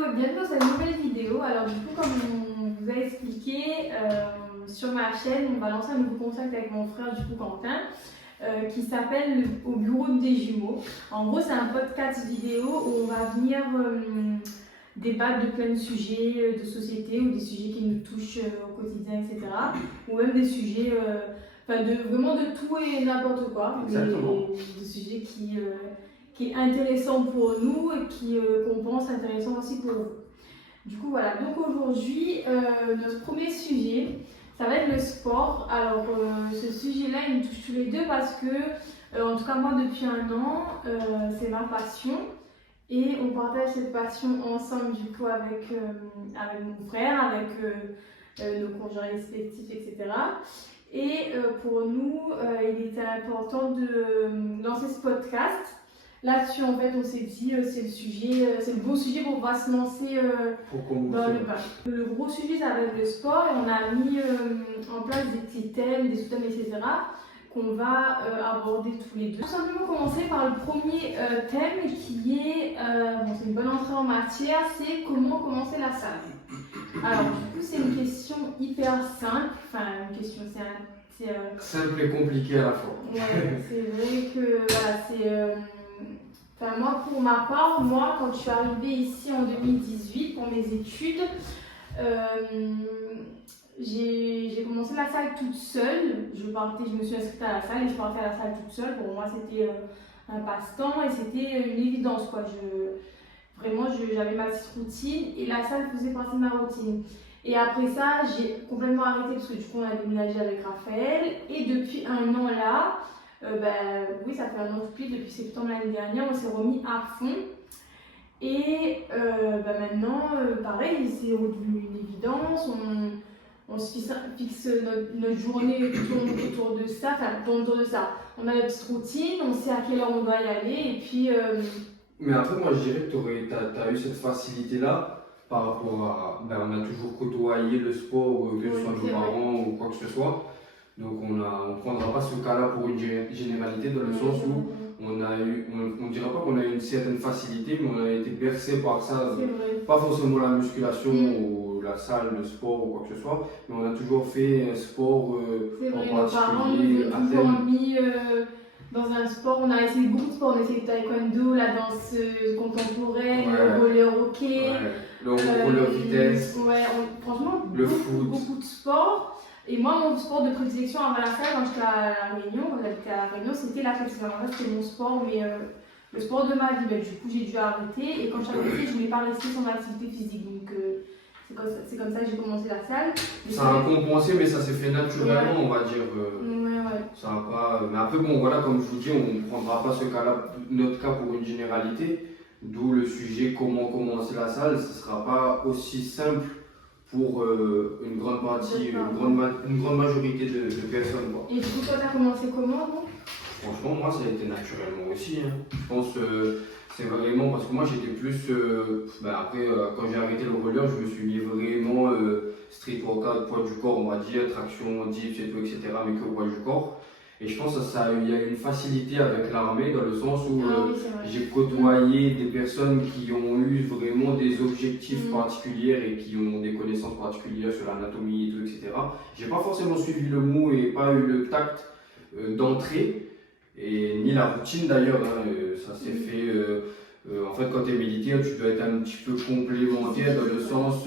bienvenue dans cette nouvelle vidéo. Alors du coup, comme on vous a expliqué, sur ma chaîne, on va lancer un nouveau concept avec mon frère, du coup Quentin, qui s'appelle Au bureau des jumeaux. En gros, c'est un podcast vidéo où on va venir débattre de plein de sujets de société ou des sujets qui nous touchent au quotidien, etc. Ou même des sujets, vraiment de tout et n'importe quoi. Des sujets qui est intéressant pour nous et qu'on pense intéressant aussi pour vous. Du coup, voilà. Donc aujourd'hui, notre premier sujet, ça va être le sport. Alors, ce sujet-là, il nous touche tous les deux parce que, en tout cas, moi, depuis un an, c'est ma passion. Et on partage cette passion ensemble, du coup, avec mon frère, avec nos conjoints respectifs, etc. Et pour nous, il était important de lancer ce podcast. Là-dessus, en fait, on s'est dit, c'est le bon sujet pour pouvoir se lancer dans le bain. Le gros sujet, ça va être le sport et on a mis en place des petits thèmes, des sous-thèmes, etc. qu'on va aborder tous les deux. Tout simplement commencer par le premier thème qui est, c'est une bonne entrée en matière, c'est comment commencer la salle. Alors, du coup, c'est une question hyper simple, simple et compliqué à la fois. Ouais, c'est vrai que voilà, moi, pour ma part, quand je suis arrivée ici en 2018 pour mes études, j'ai commencé la salle toute seule. Je me suis inscrite à la salle et je partais à la salle toute seule. Pour moi, c'était un passe-temps et c'était une évidence, quoi. J'avais ma petite routine et la salle faisait partie de ma routine. Et après ça, j'ai complètement arrêté parce que du coup, on a déménagé avec Raphaël. Et depuis un an là, oui, ça fait un an tout pile, depuis septembre l'année dernière, on s'est remis à fond. Et maintenant, pareil, c'est devenu une évidence. On se fixe notre journée autour de ça, On a notre petite routine, on sait à quelle heure on doit y aller. Et puis, Mais après, moi, je dirais que tu as eu cette facilité-là par rapport à. On a toujours côtoyé le sport, que ce soit nos parents ou quoi que ce soit. Donc, on ne prendra pas ce cas-là pour une généralité, dans le sens où on ne dira pas qu'on a eu une certaine facilité, mais on a été bercé par ça. Pas forcément la musculation ou la salle, le sport ou quoi que ce soit, mais on a toujours fait un sport en particulier. Nos parents nous ont toujours mis dans un sport. On a essayé beaucoup de sports. On a essayé le taekwondo, la danse contemporaine, le roller hockey, le roller vitesse, franchement, le foot. Beaucoup de sports. Et moi, mon sport de prédilection avant la salle, quand j'étais à La Réunion, c'était l'athlétisme. Alors là, c'était mon sport, mais le sport de ma vie. Du coup, j'ai dû arrêter. Et quand je suis arrêtée, je ne voulais pas rester sans activité physique. Donc, c'est comme ça que j'ai commencé la salle. Ça a compensé, mais ça s'est fait naturellement, on va dire. Ça a pas... Mais après, comme je vous dis, on ne prendra pas notre cas pour une généralité. D'où le sujet comment commencer la salle. Ce ne sera pas aussi simple pour une grande partie, une grande majorité de personnes. Quoi. Et du coup, toi, tu as commencé comment, donc ? Franchement, moi, ça a été naturellement aussi. Je pense c'est vraiment parce que moi, j'étais plus. Après, quand j'ai arrêté le roller, je me suis mis vraiment street workout, poids du corps, on va dire, traction, dips et tout, etc., mais que poids du corps. Et je pense qu'il y a une facilité avec l'armée dans le sens où j'ai côtoyé des personnes qui ont eu vraiment des objectifs particuliers et qui ont des connaissances particulières sur l'anatomie et tout, etc. J'ai pas forcément suivi le mot et pas eu le tact d'entrée, et ni la routine d'ailleurs. Ça s'est fait. En fait, quand tu es militaire, tu dois être un petit peu complémentaire dans le sens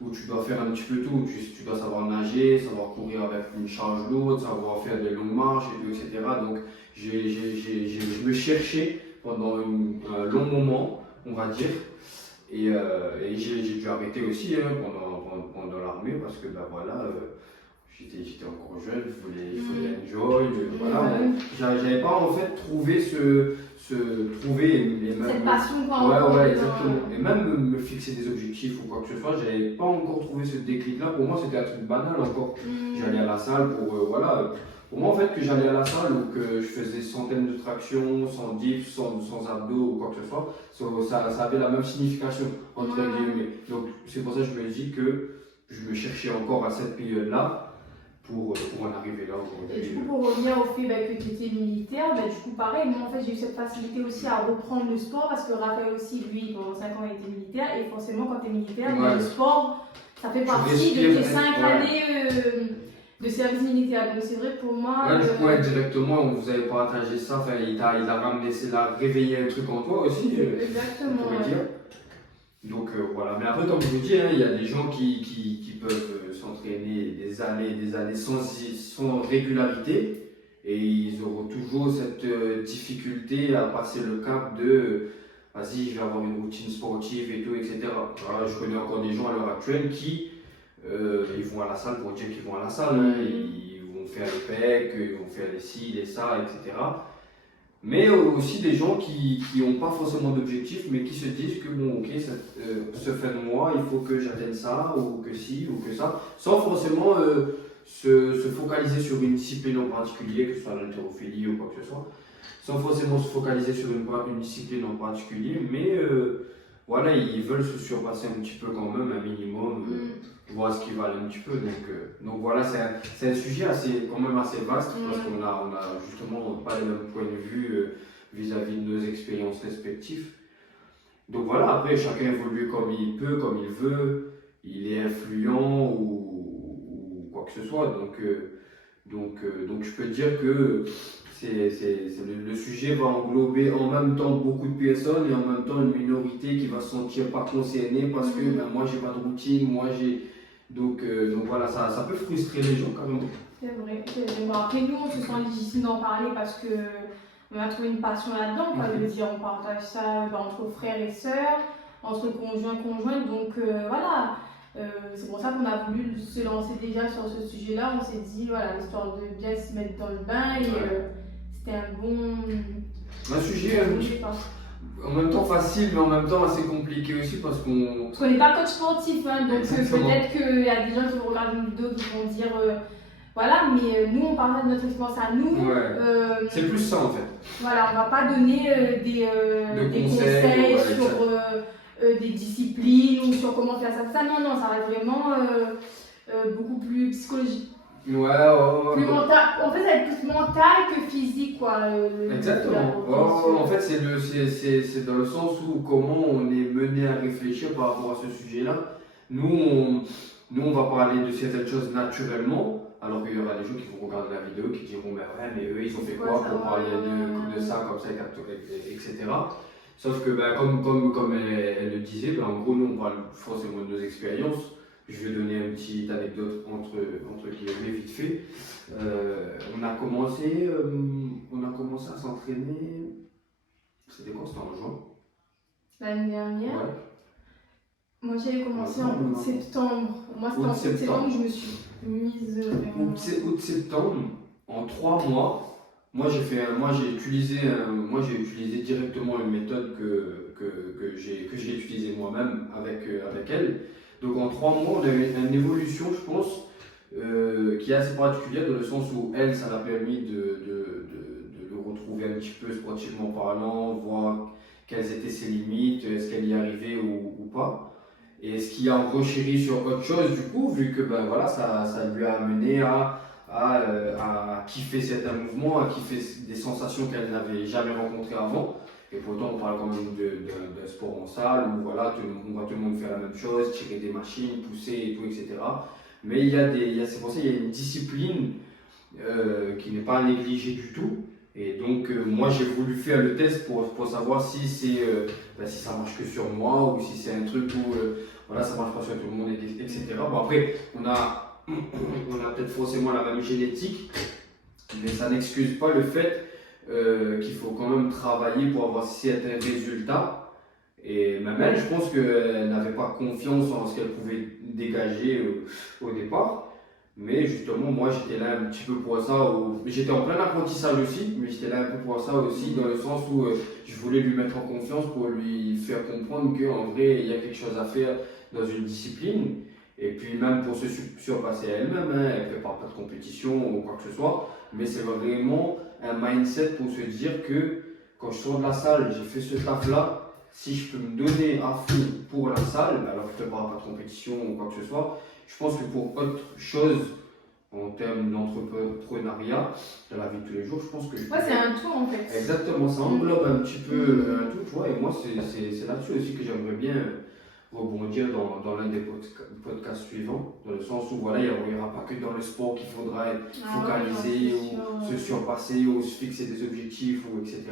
où tu dois faire un petit peu tout. Tu dois savoir nager, savoir courir avec une charge lourde, savoir faire des longues marches, et tout, etc. Donc, je me cherchais pendant un long moment, on va dire. Et j'ai dû arrêter aussi pendant l'armée parce que j'étais encore jeune, il fallait enjoy. J'avais pas en fait trouvé cette passion exactement. Et même me fixer des objectifs ou quoi que ce soit, j'avais pas encore trouvé ce déclic-là. Pour moi, c'était un truc banal encore. J'allais à la salle pour moi, en fait, que j'allais à la salle ou que je faisais centaines de tractions, sans dips, sans abdos ou quoi que ce soit, ça avait la même signification, entre guillemets. Donc, c'est pour ça que je me dis que je me cherchais encore à cette période-là pour en arriver là Et aujourd'hui. du coup, pour revenir au fait que tu étais militaire, du coup, pareil, moi en fait, j'ai eu cette facilité aussi à reprendre le sport parce que Raphaël aussi, lui, pendant 5 ans, il était militaire. Et forcément, quand tu es militaire, Ouais. le sport, ça fait Tu partie de respires, tes 5 ouais. années de service militaire. Donc, c'est vrai pour moi. Ouais, du coup, directement, vous avez partagé ça, enfin, il a ramené, il a réveillé un truc en toi aussi, on Exactement. pourrait dire. Donc voilà, mais après, comme je vous dis, hein, il y a des gens qui peuvent s'entraîner des années sans régularité et ils auront toujours cette difficulté à passer le cap de vas-y, je vais avoir une routine sportive et tout, etc. Voilà, je connais encore des gens à l'heure actuelle qui ils vont à la salle pour dire qu'ils vont à la salle, hein, ils vont faire les pecs, ils vont faire les ci, les ça, etc. Mais aussi des gens qui n'ont pas forcément d'objectif, mais qui se disent que bon, ok, ce fin de mois, il faut que j'atteigne ça, ou que ci, ou que ça, sans forcément se focaliser sur une discipline en particulier, que ce soit l'haltérophilie ou quoi que ce soit, sans forcément se focaliser sur une discipline en particulier, mais voilà, ils veulent se surpasser un petit peu quand même, un minimum, voir ce qui va aller un petit peu. Donc voilà, c'est un sujet quand même assez vaste, parce qu'on a justement pas les mêmes points de vue vis-à-vis de nos expériences respectives. Donc voilà, après chacun évolue comme il peut, comme il veut, il est influent ou quoi que ce soit. Donc je peux dire que le sujet va englober en même temps beaucoup de personnes et en même temps une minorité qui va se sentir pas concernée parce que moi j'ai pas de routine, moi j'ai. Donc voilà, ça peut frustrer les gens carrément. C'est vrai. Bon, après nous on se sent légitime d'en parler parce que on a trouvé une passion là-dedans, je veux dire, on partage ça entre frères et sœurs, entre conjoints, donc voilà. C'est pour ça qu'on a voulu se lancer déjà sur ce sujet-là. On s'est dit, voilà, histoire de bien se mettre dans le bain et c'était un sujet en même temps facile, mais en même temps assez compliqué aussi parce qu'on. Parce qu'on n'est pas coach sportif, hein, donc peut-être qu'il y a des gens qui vont regarder une vidéo qui vont dire. Voilà, mais nous on parle de notre expérience à nous. Ouais. C'est plus ça en fait. Voilà, on va pas donner des conseils sur des disciplines ou sur comment faire ça. Non, ça va être vraiment beaucoup plus psychologique. Ouais. Plus mental. En fait, ça va être plus mental que physique, quoi. Exactement. En fait, c'est dans le sens où comment on est mené à réfléchir par rapport à ce sujet-là. Nous, on va parler de certaines choses naturellement. Alors qu'il y aura des gens qui vont regarder la vidéo qui diront mais eux ils ont fait quoi pour parler de ça comme ça etc. Sauf que comme elle le disait, en gros nous on parle forcément de nos expériences. Je vais donner une petite anecdote entre guillemets vite fait. On a commencé à s'entraîner. C'était quoi? C'était en juin? L'année dernière. Ouais. Moi j'avais commencé en août septembre. Moi c'était en septembre que je me suis mise vraiment. Août-septembre, en 3 mois, moi j'ai utilisé directement une méthode que j'ai utilisée moi-même avec elle. Donc en 3 mois, on a eu une évolution, je pense, qui est assez particulière dans le sens où elle, ça l'a permis de le retrouver un petit peu sportivement parlant, voir quelles étaient ses limites, est-ce qu'elle y arrivait ou pas. Et ce qui a renchéri sur autre chose du coup, vu que ça lui a amené à kiffer certains mouvements, à kiffer des sensations qu'elle n'avait jamais rencontrées avant. Et pourtant on parle quand même d'un sport en salle où on voit tout le monde faire la même chose, tirer des machines, pousser et tout, etc. Mais c'est pour ça qu'il y a une discipline qui n'est pas négligée du tout. Et donc moi j'ai voulu faire le test pour savoir si si ça marche que sur moi ou si c'est un truc où ça marche pas sur tout le monde, etc. Bon après on a peut-être forcément la même génétique, mais ça n'excuse pas le fait qu'il faut quand même travailler pour avoir certains résultats. Et même elle, je pense qu'elle n'avait pas confiance en ce qu'elle pouvait dégager au départ. Mais justement, moi j'étais là un petit peu pour ça. J'étais en plein apprentissage aussi, mais j'étais là un peu pour ça aussi, dans le sens où je voulais lui mettre en confiance pour lui faire comprendre qu'en vrai, il y a quelque chose à faire dans une discipline. Et puis même pour se surpasser elle-même, elle ne fait pas de compétition ou quoi que ce soit, mais c'est vraiment un mindset pour se dire que quand je sors de la salle, j'ai fait ce taf-là, si je peux me donner à fond pour la salle, alors que je ne fais pas de compétition ou quoi que ce soit, je pense que pour autre chose, en termes d'entrepreneuriat, dans la vie de tous les jours, je pense que Ouais, c'est un tout en fait. exactement, ça englobe un petit peu un tout, tu vois, et moi c'est là-dessus aussi que j'aimerais bien rebondir dans l'un des podcasts suivants, dans le sens où voilà, il n'y aura pas que dans le sport qu'il faudra être focalisé ou se surpasser ou se fixer des objectifs, ou etc.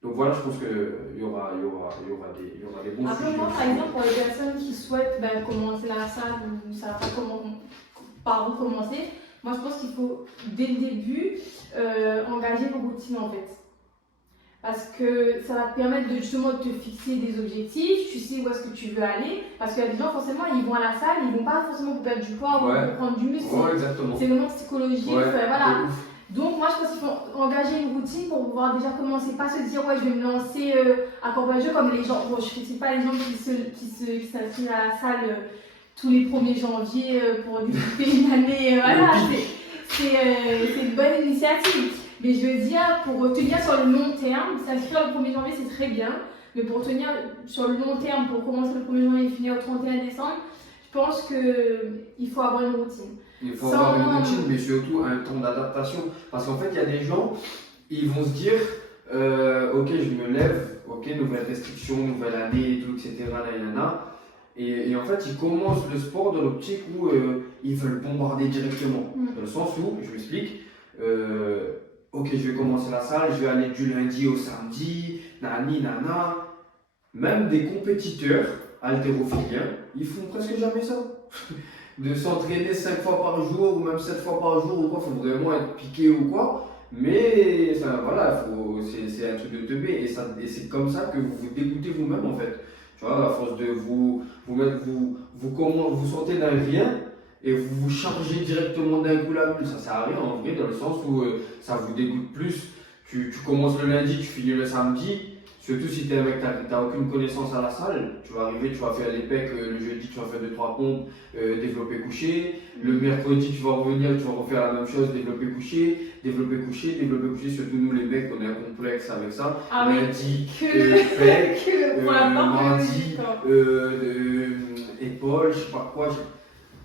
Donc voilà, je pense qu'il y aura des bons Après, sujets. moi, par exemple, pour les personnes qui souhaitent commencer la salle ou ne savent pas par où commencer, moi je pense qu'il faut dès le début engager une routine en fait. Parce que ça va te permettre de justement te fixer des objectifs, tu sais où est-ce que tu veux aller. Parce qu'il y a des gens, forcément, ils vont à la salle, ils vont pas forcément pour perdre du poids ou pour prendre du muscle. Ouais, exactement. C'est vraiment psychologique. Ouais, voilà. Donc moi je pense qu'il faut engager une routine pour pouvoir déjà commencer, pas se dire ouais je vais me lancer à campagne de jeu comme les gens, bon je critique pas les gens qui s'inscrivent à la salle tous les 1er janvier pour débuter une année, voilà, c'est une bonne initiative. Mais je veux dire, pour tenir sur le long terme, s'inscrire le 1er janvier c'est très bien, mais pour tenir sur le long terme, pour commencer le 1er janvier et finir au 31 décembre, je pense qu'il faut avoir une routine. Il faut avoir une routine, mais surtout un temps d'adaptation. Parce qu'en fait, il y a des gens, ils vont se dire ok, je me lève, ok, nouvelle restriction, nouvelle année, et tout, etc. Et en fait, ils commencent le sport dans l'optique où ils veulent bombarder directement. Dans le sens où, je m'explique, ok, je vais commencer la salle, je vais aller du lundi au samedi, nana. Même des compétiteurs haltérophiliens, ils font presque jamais ça. De s'entraîner 5 fois par jour ou même 7 fois par jour ou quoi, faut vraiment être piqué ou quoi. Mais ça, voilà, c'est un truc de teubé et c'est comme ça que vous vous dégoûtez vous-même en fait. Tu vois, à force de vous sortez d'un rien et vous vous chargez directement d'un coup la bulle. Ça sert à rien en vrai, dans le sens où ça vous dégoûte plus. Tu commences le lundi, tu finis le samedi. Surtout si tu es un mec, tu n'as aucune connaissance à la salle, tu vas arriver, tu vas faire les pecs, le jeudi tu vas faire 2-3 pompes, développé couché, le mercredi tu vas revenir, tu vas refaire la même chose, développé couché, surtout nous les mecs on est un complexe avec ça, lundi, pecs, mardi, épaules, je sais pas quoi.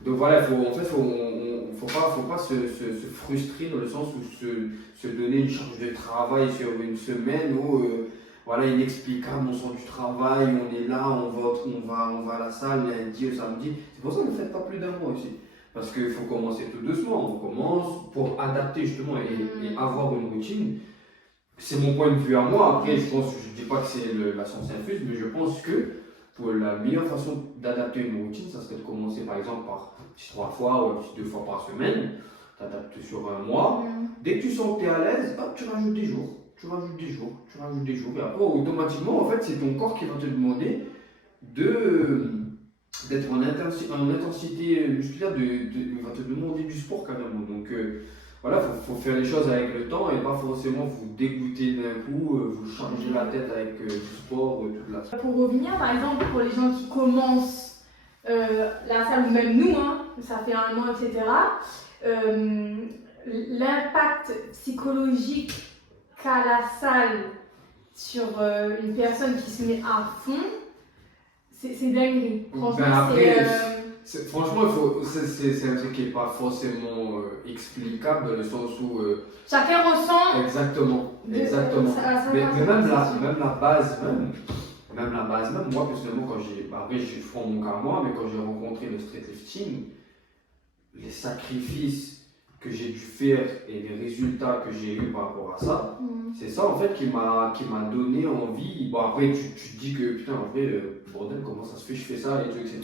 Donc voilà, faut pas se frustrer dans le sens où se donner une charge de travail sur une semaine où voilà, inexplicable, on sort du travail, on est là, on va à la salle lundi au samedi. C'est pour ça que ne faites pas plus d'un mois aussi. Parce qu'il faut commencer tout doucement. On commence pour adapter justement et avoir une routine. C'est mon point de vue à moi. Après, je ne dis pas que c'est la science infuse, mais je pense que pour la meilleure façon d'adapter une routine, ça serait de commencer par exemple par 3 fois ou 2 fois par semaine. Tu adaptes sur un mois. Dès que tu sens que tu es à l'aise, hop, tu rajoutes des jours. Tu rajoutes des jours, et après automatiquement en fait c'est ton corps qui va te demander d'être en intensité musculaire, il va te demander du sport carrément. Donc voilà, faut faire les choses avec le temps et pas forcément vous dégoûter d'un coup, vous changer la tête avec du sport, toute la... Pour revenir par exemple pour les gens qui commencent la salle ou même nous, ça fait 1 an, etc. L'impact psychologique qu'a la salle sur une personne qui se met à fond, c'est dinguerie. Franchement, franchement, c'est un truc qui n'est pas forcément explicable dans le sens où... chacun ressent... Exactement. Mais même la base, moi personnellement, après je prends mon cas moi, mais quand j'ai rencontré le street lifting, les sacrifices que j'ai dû faire et les résultats que j'ai eu par rapport à ça, c'est ça en fait qui m'a donné envie. Bon après tu te dis que putain en vrai bordel comment ça se fait je fais ça et tout etc.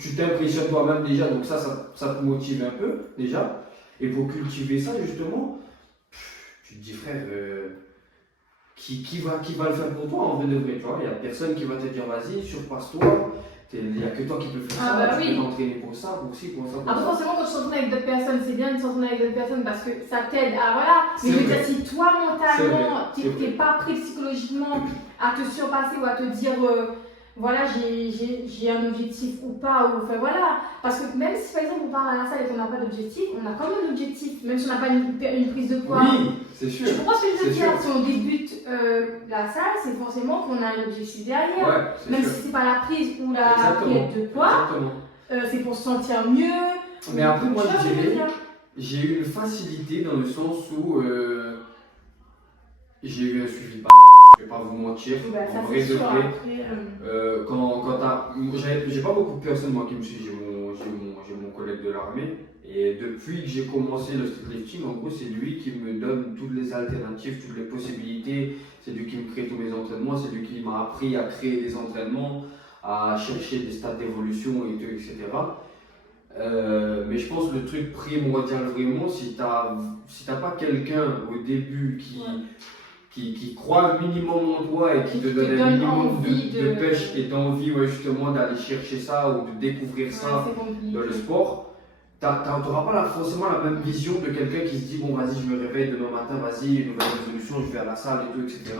Tu t'impressionnes toi-même déjà donc ça te motive un peu déjà et pour cultiver ça justement tu te dis frère qui va le faire pour toi en vrai de vrai, tu vois, il n'y a personne qui va te dire vas-y surpasse-toi. Il n'y a que toi qui peux faire ça, tu peux t'entraîner pour ça, pour ci, pour ça, pour après, ça. forcément, quand tu t'entraînes avec d'autres personnes, c'est bien de s'entraîner avec d'autres personnes parce que ça t'aide à voilà. Mais je veux dire, si toi mentalement, tu n'es pas prêt psychologiquement à te surpasser ou à te dire voilà, j'ai un objectif ou pas, ou enfin voilà. Parce que même si par exemple on part à la salle et qu'on n'a pas d'objectif, on a quand même un objectif, même si on n'a pas une prise de poids. Oui, c'est sûr. Je comprends ce que je veux dire. Si on débute la salle, c'est forcément qu'on a un objectif derrière. Ouais, même sûr. si c'est pas la prise ou la perte de poids, c'est pour se sentir mieux, Mais après, moi, Tu vois ce que je veux dire? j'ai eu une facilité dans le sens où j'ai eu un suivi par. Je vais pas vous mentir. Bah, ça En c'est vrai de sûr, vrai, après. quand j'ai pas beaucoup de personnes moi qui me suivent, j'ai mon collègue de l'armée et depuis que j'ai commencé le streetlifting, en gros c'est lui qui me donne toutes les alternatives, toutes les possibilités, c'est lui qui me crée tous mes entraînements, c'est lui qui m'a appris à créer des entraînements, à chercher des stades d'évolution et tout, etc. Mais je pense que le truc primordial vraiment, si t'as pas quelqu'un au début qui croit un minimum en toi et qui te donne un minimum de pêche et d'envie justement d'aller chercher ça ou de découvrir ça dans le sport, tu n'auras pas forcément la même vision de quelqu'un qui se dit bon vas-y je me réveille demain matin, vas-y une nouvelle résolution, je vais à la salle et tout, etc.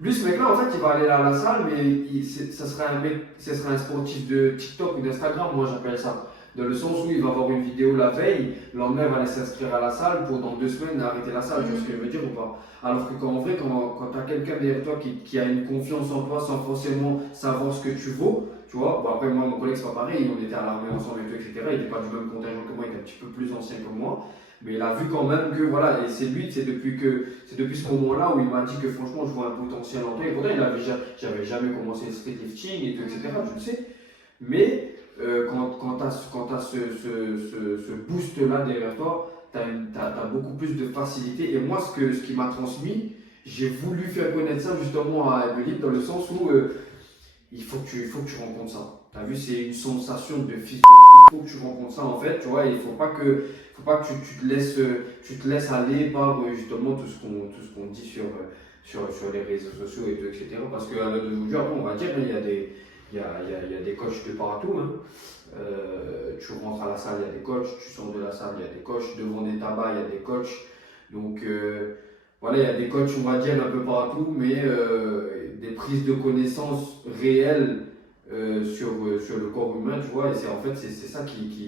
Lui ce mec là en fait il va aller à la salle mais ça serait un sportif de TikTok ou d'Instagram, moi j'appelle ça. Dans le sens où il va voir une vidéo la veille, le lendemain il va aller s'inscrire à la salle pour dans 2 semaines arrêter la salle, tu vois ce que je veux dire ou pas? Alors que en vrai, quand tu as quelqu'un derrière toi qui a une confiance en toi sans forcément savoir ce que tu vaux, tu vois, bon après moi mon collègue c'est pas pareil, on était à l'armée ensemble et tout, etc. Il n'était pas du même contingent que moi, il était un petit peu plus ancien que moi. Mais il a vu quand même que voilà, et c'est lui, c'est depuis ce moment-là où il m'a dit que franchement je vois un potentiel en toi. Et pourtant j'avais jamais commencé le streetlifting et tout, etc. Tu le sais. Mais quand tu as ce boost-là derrière toi, tu as beaucoup plus de facilité. Et moi, ce qui m'a transmis, j'ai voulu faire connaître ça justement à Emeline dans le sens où il faut que tu rencontres ça. Tu as vu, c'est une sensation de fils de. Il faut que tu rencontres ça en fait, tu vois. Il ne faut pas que tu te laisses aller par justement tout ce qu'on dit sur les réseaux sociaux et tout, etc. Parce qu'à l'heure d'aujourd'hui, après, on va dire, il y a des coachs de partout. Hein. Tu rentres à la salle, il y a des coachs, tu sors de la salle, il y a des coachs, devant des tabacs, il y a des coachs. Donc voilà, il y a des coachs, on va dire, un peu partout, mais des prises de connaissances réelles sur le corps humain, tu vois, et c'est ça qui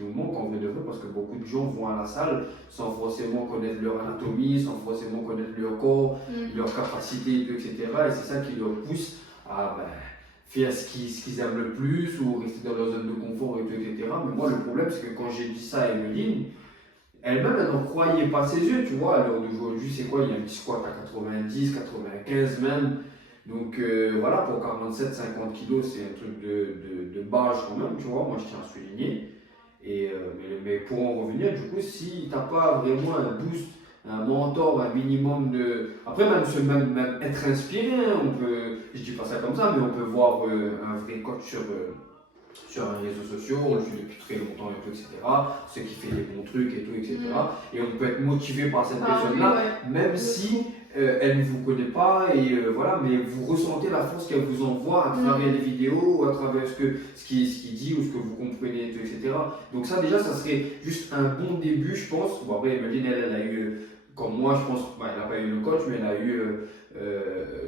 nous manque en vrai de vrai, parce que beaucoup de gens vont à la salle sans forcément connaître leur anatomie, sans forcément connaître leur corps, leur capacité, etc. Et c'est ça qui leur pousse à faire ce qu'ils aiment le plus ou rester dans leur zone de confort, et tout, etc. Mais moi, le problème, c'est que quand j'ai dit ça à Emeline, elle-même, elle n'en croyait pas ses yeux, tu vois. À l'heure d'aujourd'hui, c'est quoi? Il y a un petit squat à 90, 95 même. Donc voilà, pour 47-50 kilos, c'est un truc de base quand même, tu vois. Moi, je tiens à souligner. Mais pour en revenir, du coup, si tu n'as pas vraiment un boost, un mentor, un minimum de. Après, même être inspiré, hein, je dis pas ça comme ça, mais on peut voir un vrai coach sur les réseaux sociaux, on le suit depuis très longtemps et tout, etc. Ceux qui fait des bons trucs et tout, etc. Et on peut être motivé par cette personne-là, même si elle ne vous connaît pas, et voilà, mais vous ressentez la force qu'elle vous envoie à travers les vidéos, à travers ce qu'il dit ou ce que vous comprenez, et tout, etc. Donc ça déjà, ça serait juste un bon début, je pense. Bon après, Emeline, elle a eu, comme moi, je pense, elle n'a pas eu le coach, mais elle a eu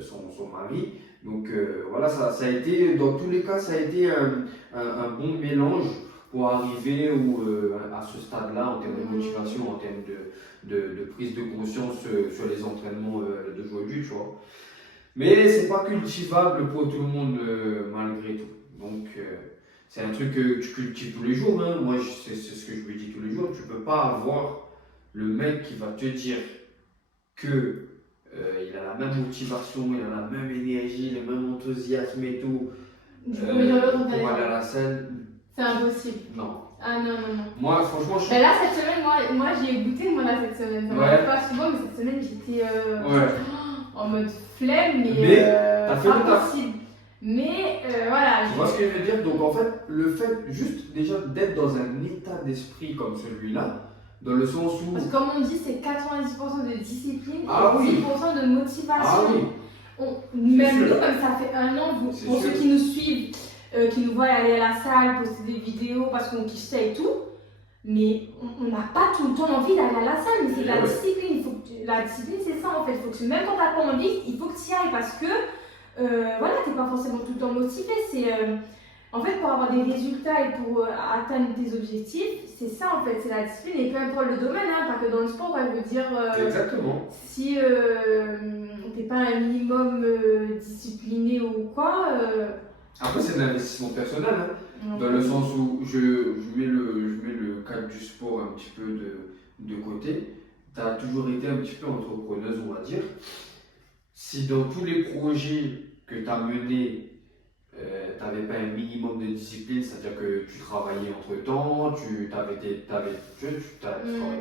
son mari. Donc voilà, ça a été, dans tous les cas, ça a été un bon mélange pour arriver à ce stade-là en termes de motivation, en termes de prise de conscience sur les entraînements d'aujourd'hui, tu vois. Mais c'est pas cultivable pour tout le monde malgré tout. Donc c'est un truc que tu cultives tous les jours. Hein. Moi, c'est ce que je lui dis tous les jours. Tu peux pas avoir le mec qui va te dire que il a la même motivation, il a la même énergie, le même enthousiasme et tout. Pour aller à la salle. C'est impossible. Non. Ah non. Moi, franchement, je. Là, cette semaine, moi j'ai goûté cette semaine. Ça m'arrive pas souvent, mais cette semaine, j'étais en mode flemme, mais t'as fait pas possible. Mais voilà. Tu vois ce que je veux dire? Donc en fait, le fait juste déjà d'être dans un état d'esprit comme celui-là, dans le sens où. Parce que comme on dit, c'est 90% de discipline et 10% de motivation. Ah oui. Même nous, comme ça fait 1 an, pour ceux qui nous suivent, qui nous voient aller à la salle, poster des vidéos parce qu'on kiffe ça et tout, mais on n'a pas tout le temps envie d'aller à la salle, mais c'est de la discipline. La discipline, c'est ça en fait. Faut que même quand tu n'as pas envie, il faut que tu y ailles parce que voilà, tu n'es pas forcément tout le temps motivé. En fait, pour avoir des résultats et pour atteindre tes objectifs, c'est ça en fait, c'est la discipline. Et peu importe le domaine, hein, pas que dans le sport, quoi, je veux dire. Exactement. Si t'es pas un minimum discipliné ou quoi. Après, c'est de l'investissement personnel. Hein. Dans le sens où je mets le cadre du sport un petit peu de côté. Tu as toujours été un petit peu entrepreneuse, on va dire. Si dans tous les projets que tu as menés, tu n'avais pas un minimum de discipline, c'est-à-dire que tu travaillais entre temps, tu travaillais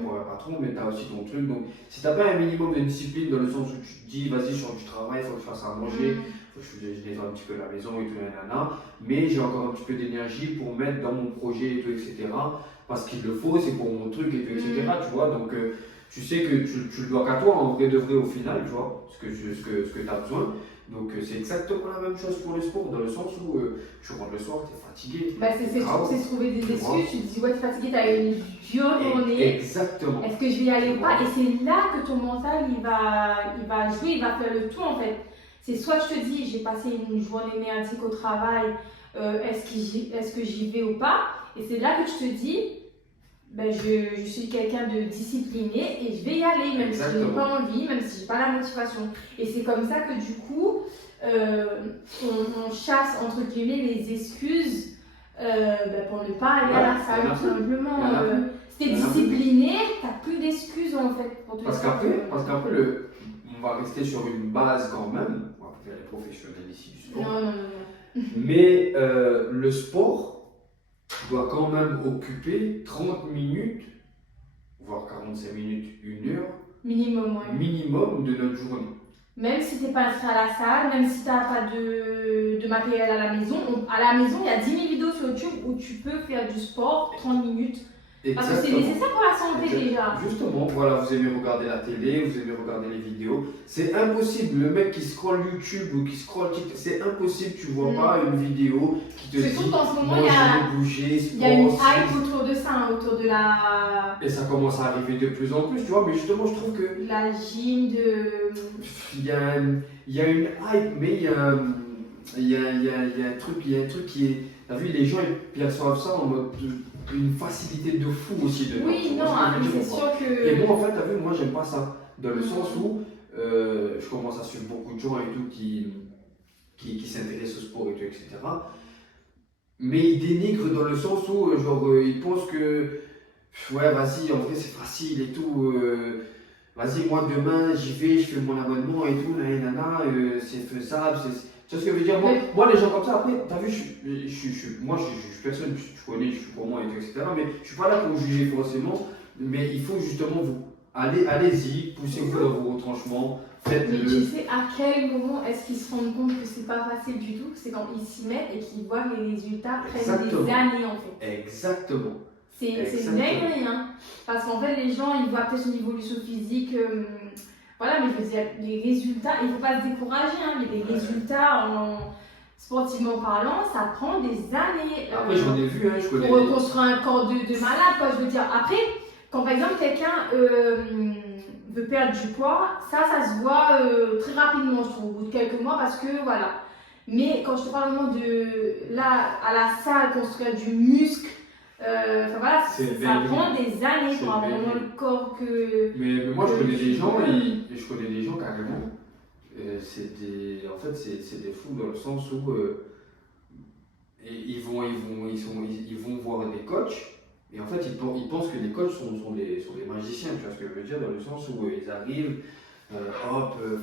pour un patron, mais tu as aussi ton truc. Donc, si tu n'as pas un minimum de discipline dans le sens où tu te dis, vas-y, je sors du travail, il faut que je fasse à manger, faut que je nettoie un petit peu la maison et tout, nanana, mais j'ai encore un petit peu d'énergie pour mettre dans mon projet et tout, etc. Parce qu'il le faut, c'est pour mon truc et tout, etc. Tu vois, donc tu sais que tu le dois qu'à toi, en vrai de vrai, au final, tu vois, ce que tu as besoin. Donc c'est exactement la même chose pour le sport, dans le sens où tu rentres le soir, tu es fatigué. Bah, c'est trouver des excuses, tu te dis ouais t'es fatigué, t'as eu une dure journée. Exactement. Est-ce que je vais y aller ou pas? Et c'est là que ton mental il va jouer, il va faire le tout en fait. C'est soit je te dis j'ai passé une journée merdique au travail, est-ce que j'y vais ou pas? Et c'est là que tu te dis ben, je suis quelqu'un de discipliné et je vais y aller, même si je n'ai pas envie, même si je n'ai pas la motivation. Et c'est comme ça que du coup, on chasse entre guillemets les excuses pour ne pas aller à la salle, tout simplement. Si tu es discipliné, tu n'as plus d'excuses en fait. Pour te parce qu'après, on va rester sur une base quand même, on va faire les professionnels ici du sport. Non. Mais le sport doit quand même occuper 30 minutes, voire 45 minutes, 1 heure minimum de notre journée. Même si tu n'es pas inscrit à la salle, même si tu n'as pas de matériel à la maison, il y a 10 000 vidéos sur YouTube où tu peux faire du sport 30 minutes. Parce que c'est nécessaire pour la santé déjà. Justement, voilà, vous aimez regarder la télé, vous aimez regarder les vidéos. C'est impossible, le mec qui scrolle YouTube ou qui scrolle TikTok, c'est impossible, tu vois pas une vidéo qui te dit surtout qu'en ce moment, bouger, il y a une hype autour de ça, autour de la... Et ça commence à arriver de plus en plus, tu vois, mais justement, je trouve que... La gym Il y a une hype, mais il y a un truc qui est... T'as vu, les gens ils perçoivent ça en mode... une facilité de fou aussi dedans. Oui, non, c'est sûr que... Et moi, en fait, t'as vu, moi, j'aime pas ça. Dans le sens où je commence à suivre beaucoup de gens et tout qui s'intéressent au sport et tout, etc. Mais ils dénigrent dans le sens où, ils pensent que, ouais, vas-y, en vrai, c'est facile et tout. Vas-y, moi, demain, j'y vais, je fais mon abonnement et tout, c'est faisable, tu vois ce que je veux dire? Moi, les gens comme ça, après, t'as vu, je suis personne, tu connais, je suis pour moi, et tout, etc. Mais je suis pas là pour juger forcément, mais il faut justement allez-y, poussez-vous dans vos retranchements, faites-le. Mais tu sais à quel moment est-ce qu'ils se rendent compte que c'est pas facile du tout? C'est quand ils s'y mettent et qu'ils voient les résultats prennent des années en fait. Exactement. C'est une dinguerie, hein. Parce qu'en fait, les gens, ils voient peut-être une évolution physique. Voilà, mais je veux dire, les résultats, il ne faut pas se décourager, hein, mais les résultats, sportivement parlant, ça prend des années. Après, j'en ai vu, hein, je connais. Pour reconstruire un corps de malade, quoi, je veux dire. Après, quand par exemple, quelqu'un veut perdre du poids, ça se voit très rapidement, je trouve, au bout de quelques mois, parce que voilà. Mais quand je te parle vraiment de là, à la salle, construire du muscle, voilà, ça prend des années pour avoir vraiment le corps que. Mais moi, je connais des gens, carrément. C'est des fous dans le sens où ils vont voir des coachs et en fait ils pensent que les coachs sont des magiciens, tu vois ce que je veux dire, dans le sens où ils arrivent,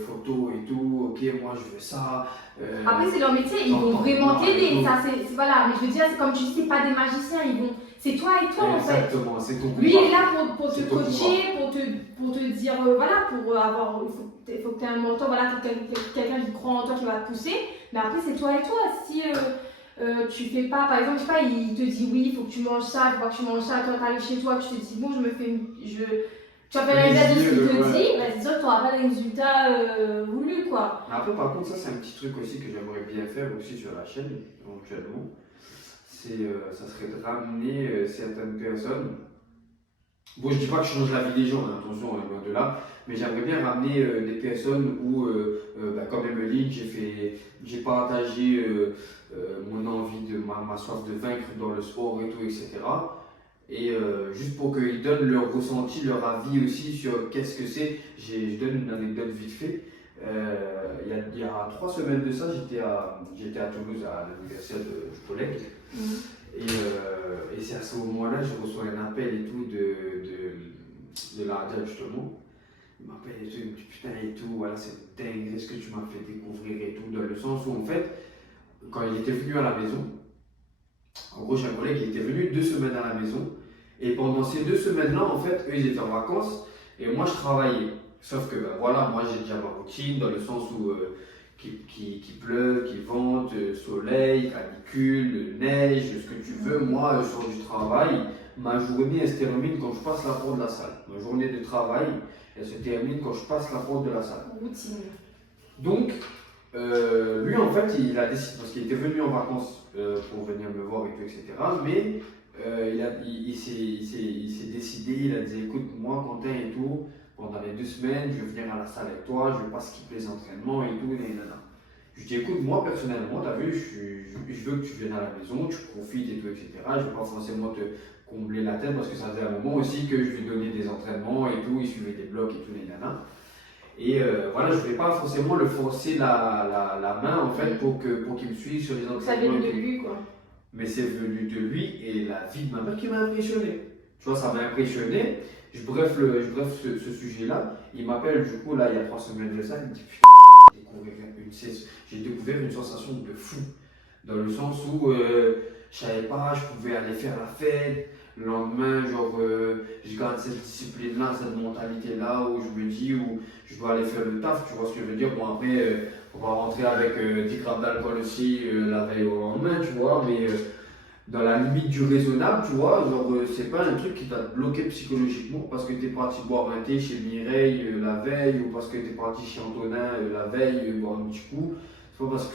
photo et tout, ok, moi je veux ça. Après, c'est leur métier, ils vont vraiment t'aider. Voilà, mais je veux dire, c'est comme tu dis, c'est pas des magiciens, c'est toi et toi en fait. Exactement, c'est ton pouvoir. Lui est là pour te coacher, pour te dire, voilà, il faut que tu aies un mentor, voilà, quelqu'un qui croit en toi, qui va te pousser. Mais après, c'est toi et toi. Si tu fais pas, par exemple, je sais pas, il te dit oui, il faut que tu manges ça, il faut que tu manges ça, toi t'arrives chez toi, tu te dis bon, tu vas faire un résultat de ce qu'il te dit, c'est sûr que tu n'auras pas de résultat voulu, quoi. Après, par contre, ça, c'est un petit truc aussi que j'aimerais bien faire aussi sur la chaîne, éventuellement. Ça serait de ramener certaines personnes. Bon, je dis pas que je change la vie des gens, hein, attention, loin de là, mais j'aimerais bien ramener des personnes où, comme Emeline, j'ai partagé mon envie, ma soif de vaincre dans le sport et tout, etc. Et juste pour qu'ils donnent leur ressenti, leur avis aussi sur qu'est-ce que c'est, je donne une anecdote vite fait. Il y a 3 semaines de ça, j'étais à Toulouse, à l'anniversaire du collègue. Et c'est à ce moment-là, je reçois un appel et tout de la radio justement. Il m'appelle et tout, il me dit putain et tout, voilà, c'est dingue ce que tu m'as fait découvrir et tout, dans le sens où en fait, quand il était venu à la maison, en gros j'ai un collègue qui était venu 2 semaines à la maison, et pendant ces 2 semaines-là, en fait, eux ils étaient en vacances, et moi je travaillais. Sauf que ben, voilà, moi j'ai déjà ma routine, dans le sens où qu'il pleuve, qu'il vente, soleil, canicule, neige, ce que tu veux, moi je sors du travail, ma journée elle se termine quand je passe la porte de la salle. Ma journée de travail, elle se termine quand je passe la porte de la salle. Routine. Donc, lui en fait, il a décidé, parce qu'il était venu en vacances pour venir me voir et tout, etc. Mais il s'est décidé, il a dit écoute, moi, Quentin et tout, pendant les 2 semaines, je vais venir à la salle avec toi, je vais pas skipper les entraînements et tout, nanana. Je lui dis écoute, moi personnellement, tu as vu, je veux que tu viennes à la maison, tu profites et tout, etc. Je ne vais pas forcément te combler la tête parce que ça faisait un moment aussi que je lui donnais des entraînements et tout, il suivait des blocs et tout, nanana. Et voilà, je ne voulais pas forcément le forcer la main en fait pour qu'il me suive sur les entraînements. Ça vient de lui quoi. Mais c'est venu de lui et la vie de ma mère qui m'a impressionné. Tu vois, ça m'a impressionné. Bref, ce sujet-là, il m'appelle du coup là il y a 3 semaines de ça, il me dit putain, j'ai découvert une sensation de fou. Dans le sens où je savais pas, je pouvais aller faire la fête. Le lendemain, genre, je garde cette discipline-là, cette mentalité-là où je me dis où je dois aller faire le taf, tu vois ce que je veux dire. Bon, après, on va rentrer avec 10 grammes d'alcool aussi la veille au lendemain, tu vois, mais dans la limite du raisonnable, tu vois, genre, c'est pas un truc qui t'a bloqué psychologiquement parce que t'es parti boire un thé chez Mireille la veille ou parce que t'es parti chez Antonin la veille boire un petit coup.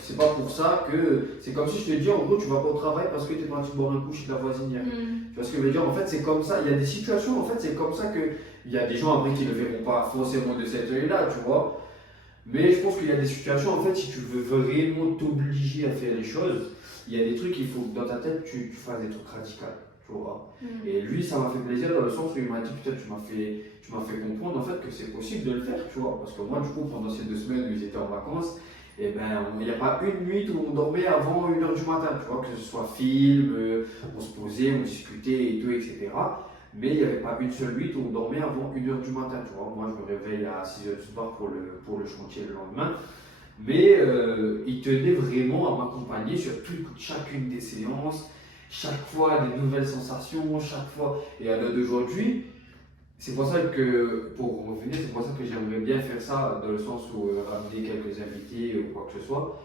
C'est pas pour ça que. C'est comme si je te dis en gros, tu vas pas au travail parce que t'es parti boire un coup chez ta voisinière. Tu vois ce que je veux dire? En fait, c'est comme ça. Il y a des situations, en fait, c'est comme ça que. Il y a des gens après qui ne le verront pas forcément de cet œil-là, tu vois. Mais je pense qu'il y a des situations, en fait, si tu veux vraiment t'obliger à faire les choses, il y a des trucs, il faut que dans ta tête, tu fasses des trucs radicaux, tu vois. Et lui, ça m'a fait plaisir dans le sens où il m'a dit, putain, tu m'as fait comprendre, en fait, que c'est possible de le faire, tu vois. Parce que moi, du coup, pendant ces 2 semaines où ils étaient en vacances, et ben, il n'y a pas une nuit où on dormait avant 1h du matin, tu vois, que ce soit film, on se posait, on discutait et tout, etc. Mais il n'y avait pas une seule nuit où on dormait avant 1h du matin, tu vois. Moi, je me réveille à 6h du soir pour le chantier le lendemain. Mais il tenait vraiment à m'accompagner sur chacune des séances, chaque fois des nouvelles sensations, chaque fois. Et à l'heure d'aujourd'hui, c'est pour ça que, pour revenir, c'est pour ça que j'aimerais bien faire ça, dans le sens où ramener quelques invités ou quoi que ce soit,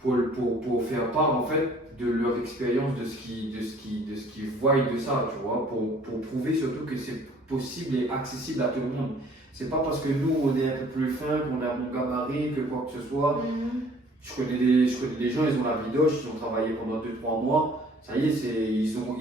pour faire part en fait de leur expérience, de ce qu'ils voient de ça, tu vois, pour prouver surtout que c'est possible et accessible à tout le monde. C'est pas parce que nous on est un peu plus fin, qu'on a un bon gabarit, que quoi que ce soit. Je connais des gens, ils ont la bidoche, ils ont travaillé pendant 2-3 mois, ça y est, ils ont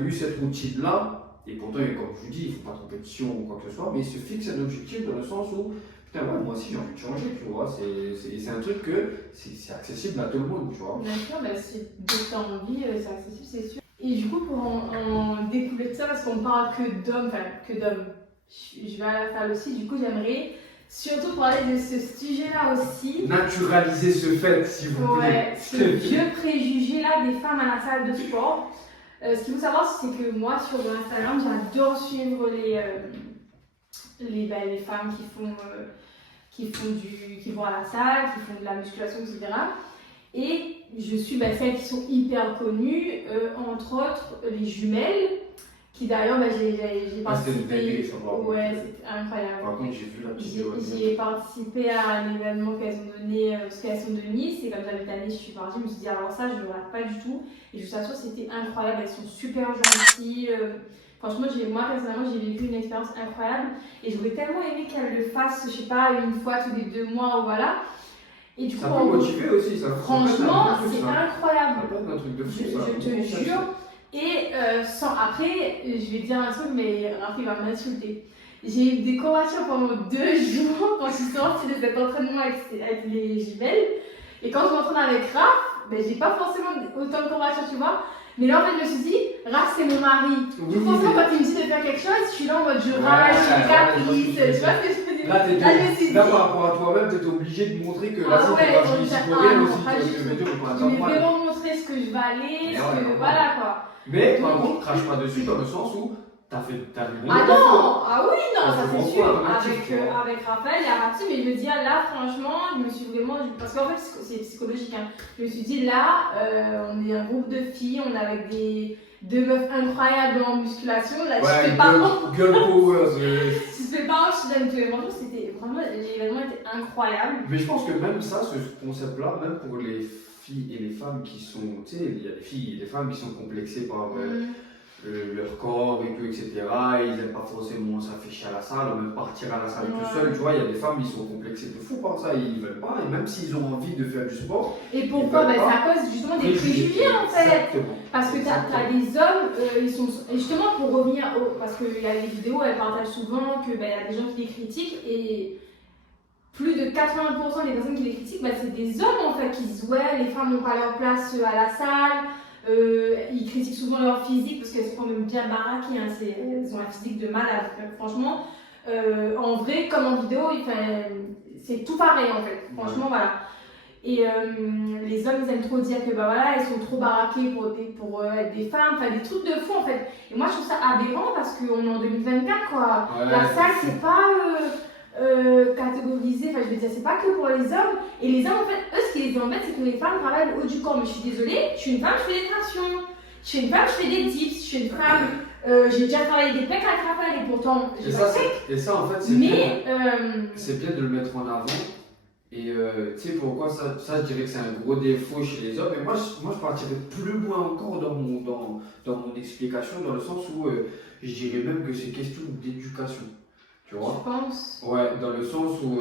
eu cette routine-là. Et pourtant, comme je vous dis, il ne faut pas de compétition ou quoi que ce soit, mais ils se fixent un objectif dans le sens où, putain, ouais, moi aussi j'ai envie de changer, tu vois. C'est un truc que c'est accessible à tout le monde, tu vois. Bien sûr, bah, si dès que tu as envie, c'est accessible, c'est sûr. Et du coup, pour en découler de ça, parce qu'on parle que d'hommes, je vais à la salle aussi, du coup, j'aimerais surtout parler de ce sujet-là aussi. Naturaliser ce fait, s'il vous plaît. Ouais, ce vieux préjugé-là des femmes à la salle de sport. Ce qu'il faut savoir, c'est que moi, sur Instagram, j'adore suivre les femmes qui vont à la salle, qui font de la musculation, etc. Et je suis celles qui sont hyper connues, entre autres les jumelles, qui d'ailleurs, j'ai participé. Ouais, c'était incroyable. Par contre, j'ai vu la petite J'y ai participé à un événement qu'elles ont donné, parce qu'elles sont de Nice, et comme j'avais été à Nice, je suis partie, je me suis dit, alors ça, je ne le rate pas du tout. Et je vous assure, c'était incroyable, elles sont super gentilles. Franchement, moi personnellement, j'ai vécu une expérience incroyable, et j'aurais tellement aimé qu'elles le fassent, je sais pas, une fois tous les 2 mois, ou voilà. Et du ça peut motiver aussi, ça. Franchement, c'est incroyable. Ça peut être un truc de fou, je te jure. Et après, je vais dire un truc, mais Raphaël va m'insulter. J'ai eu des courbatures pendant 2 jours quand je suis sortie de cet entraînement avec les jumelles. Et quand je m'entraîne avec Raph, j'ai pas forcément autant de courbatures, tu vois. Mais là, en fait, je me suis dit, Raph, c'est mon mari. Oui, forcément, quand il me dit de faire quelque chose, je suis là en mode je rage, je caprice, tu vois ce que je veux dire. Là, je me suis dit. par rapport à toi-même, tu étais obligé de montrer que Ah vas-y, ouais, t'es pas on fini t'a- si ah rien non, aussi, pas tu vois du ce que je tout. veux dire, on Je va vais normal. vraiment montrer ce que je valais, Mais ce ouais, que. normal. Voilà quoi. Mais par contre, crache pas dessus dans le sens où t'as du bon Ah effort. non, ah oui, non, Parce ça que c'est bon, sûr. quoi, actif, tu vois. Avec Raphaël, il y a parti, mais je me dis, ah, là, franchement, je me suis vraiment. Parce qu'en fait, c'est psychologique. Hein. Je me suis dit, là, on est un groupe de filles, on est avec deux meufs incroyables en musculation. Là, Ouais, je fais pas. girl power. Je fais pas, je donne tous les bonjours. C'était vraiment, l'événement était incroyable. Mais je pense que même ça, ce concept-là, même pour les filles et les femmes qui sont, tu sais, il y a des filles et des femmes qui sont complexées par leur corps et tout, etc. Ils n'aiment pas forcément s'afficher à la salle ou même partir à la salle tout seul. Tu vois, il y a des femmes, ils sont complexées de fou par ça, ils veulent pas. Et même s'ils ont envie de faire du sport. Et pourquoi C'est à cause justement des préjugés en fait. Exactement. Parce que tu as des hommes, ils sont. Et justement, pour revenir parce qu'il y a des vidéos, elles partagent souvent qu'il y a des gens qui les critiquent et. Plus de 80% des personnes qui les critiquent, c'est des hommes en fait qui disent ouais, les femmes n'ont pas leur place à la salle. Ils critiquent souvent leur physique parce qu'elles sont quand même bien baraquées, hein, elles ont la physique de malade. Franchement, en vrai, comme en vidéo, c'est tout pareil en fait. Franchement, voilà. Et les hommes, ils aiment trop dire que elles sont trop baraquées pour être des femmes, enfin des trucs de fou en fait. Et moi, je trouve ça aberrant parce qu'on est en 2024 quoi. Ouais. La salle, c'est pas. Catégorisé, enfin je veux dire, c'est pas que pour les hommes. Et les hommes, en fait, eux, ce qui les embête, c'est que les femmes travaillent le haut du corps. Mais je suis désolée, je suis une femme, je fais des tractions. Je suis une femme, je fais des dips. Je suis une femme, j'ai déjà travaillé des pecs à Raphaël et pourtant, j'ai pas de pecs. Et ça, en fait, c'est bien de le mettre en avant. Et tu sais pourquoi ça, je dirais que c'est un gros défaut chez les hommes. Et moi, je partirais plus loin encore dans mon explication, dans le sens où je dirais même que c'est question d'éducation. Tu vois? Je pense. Ouais, dans le sens où,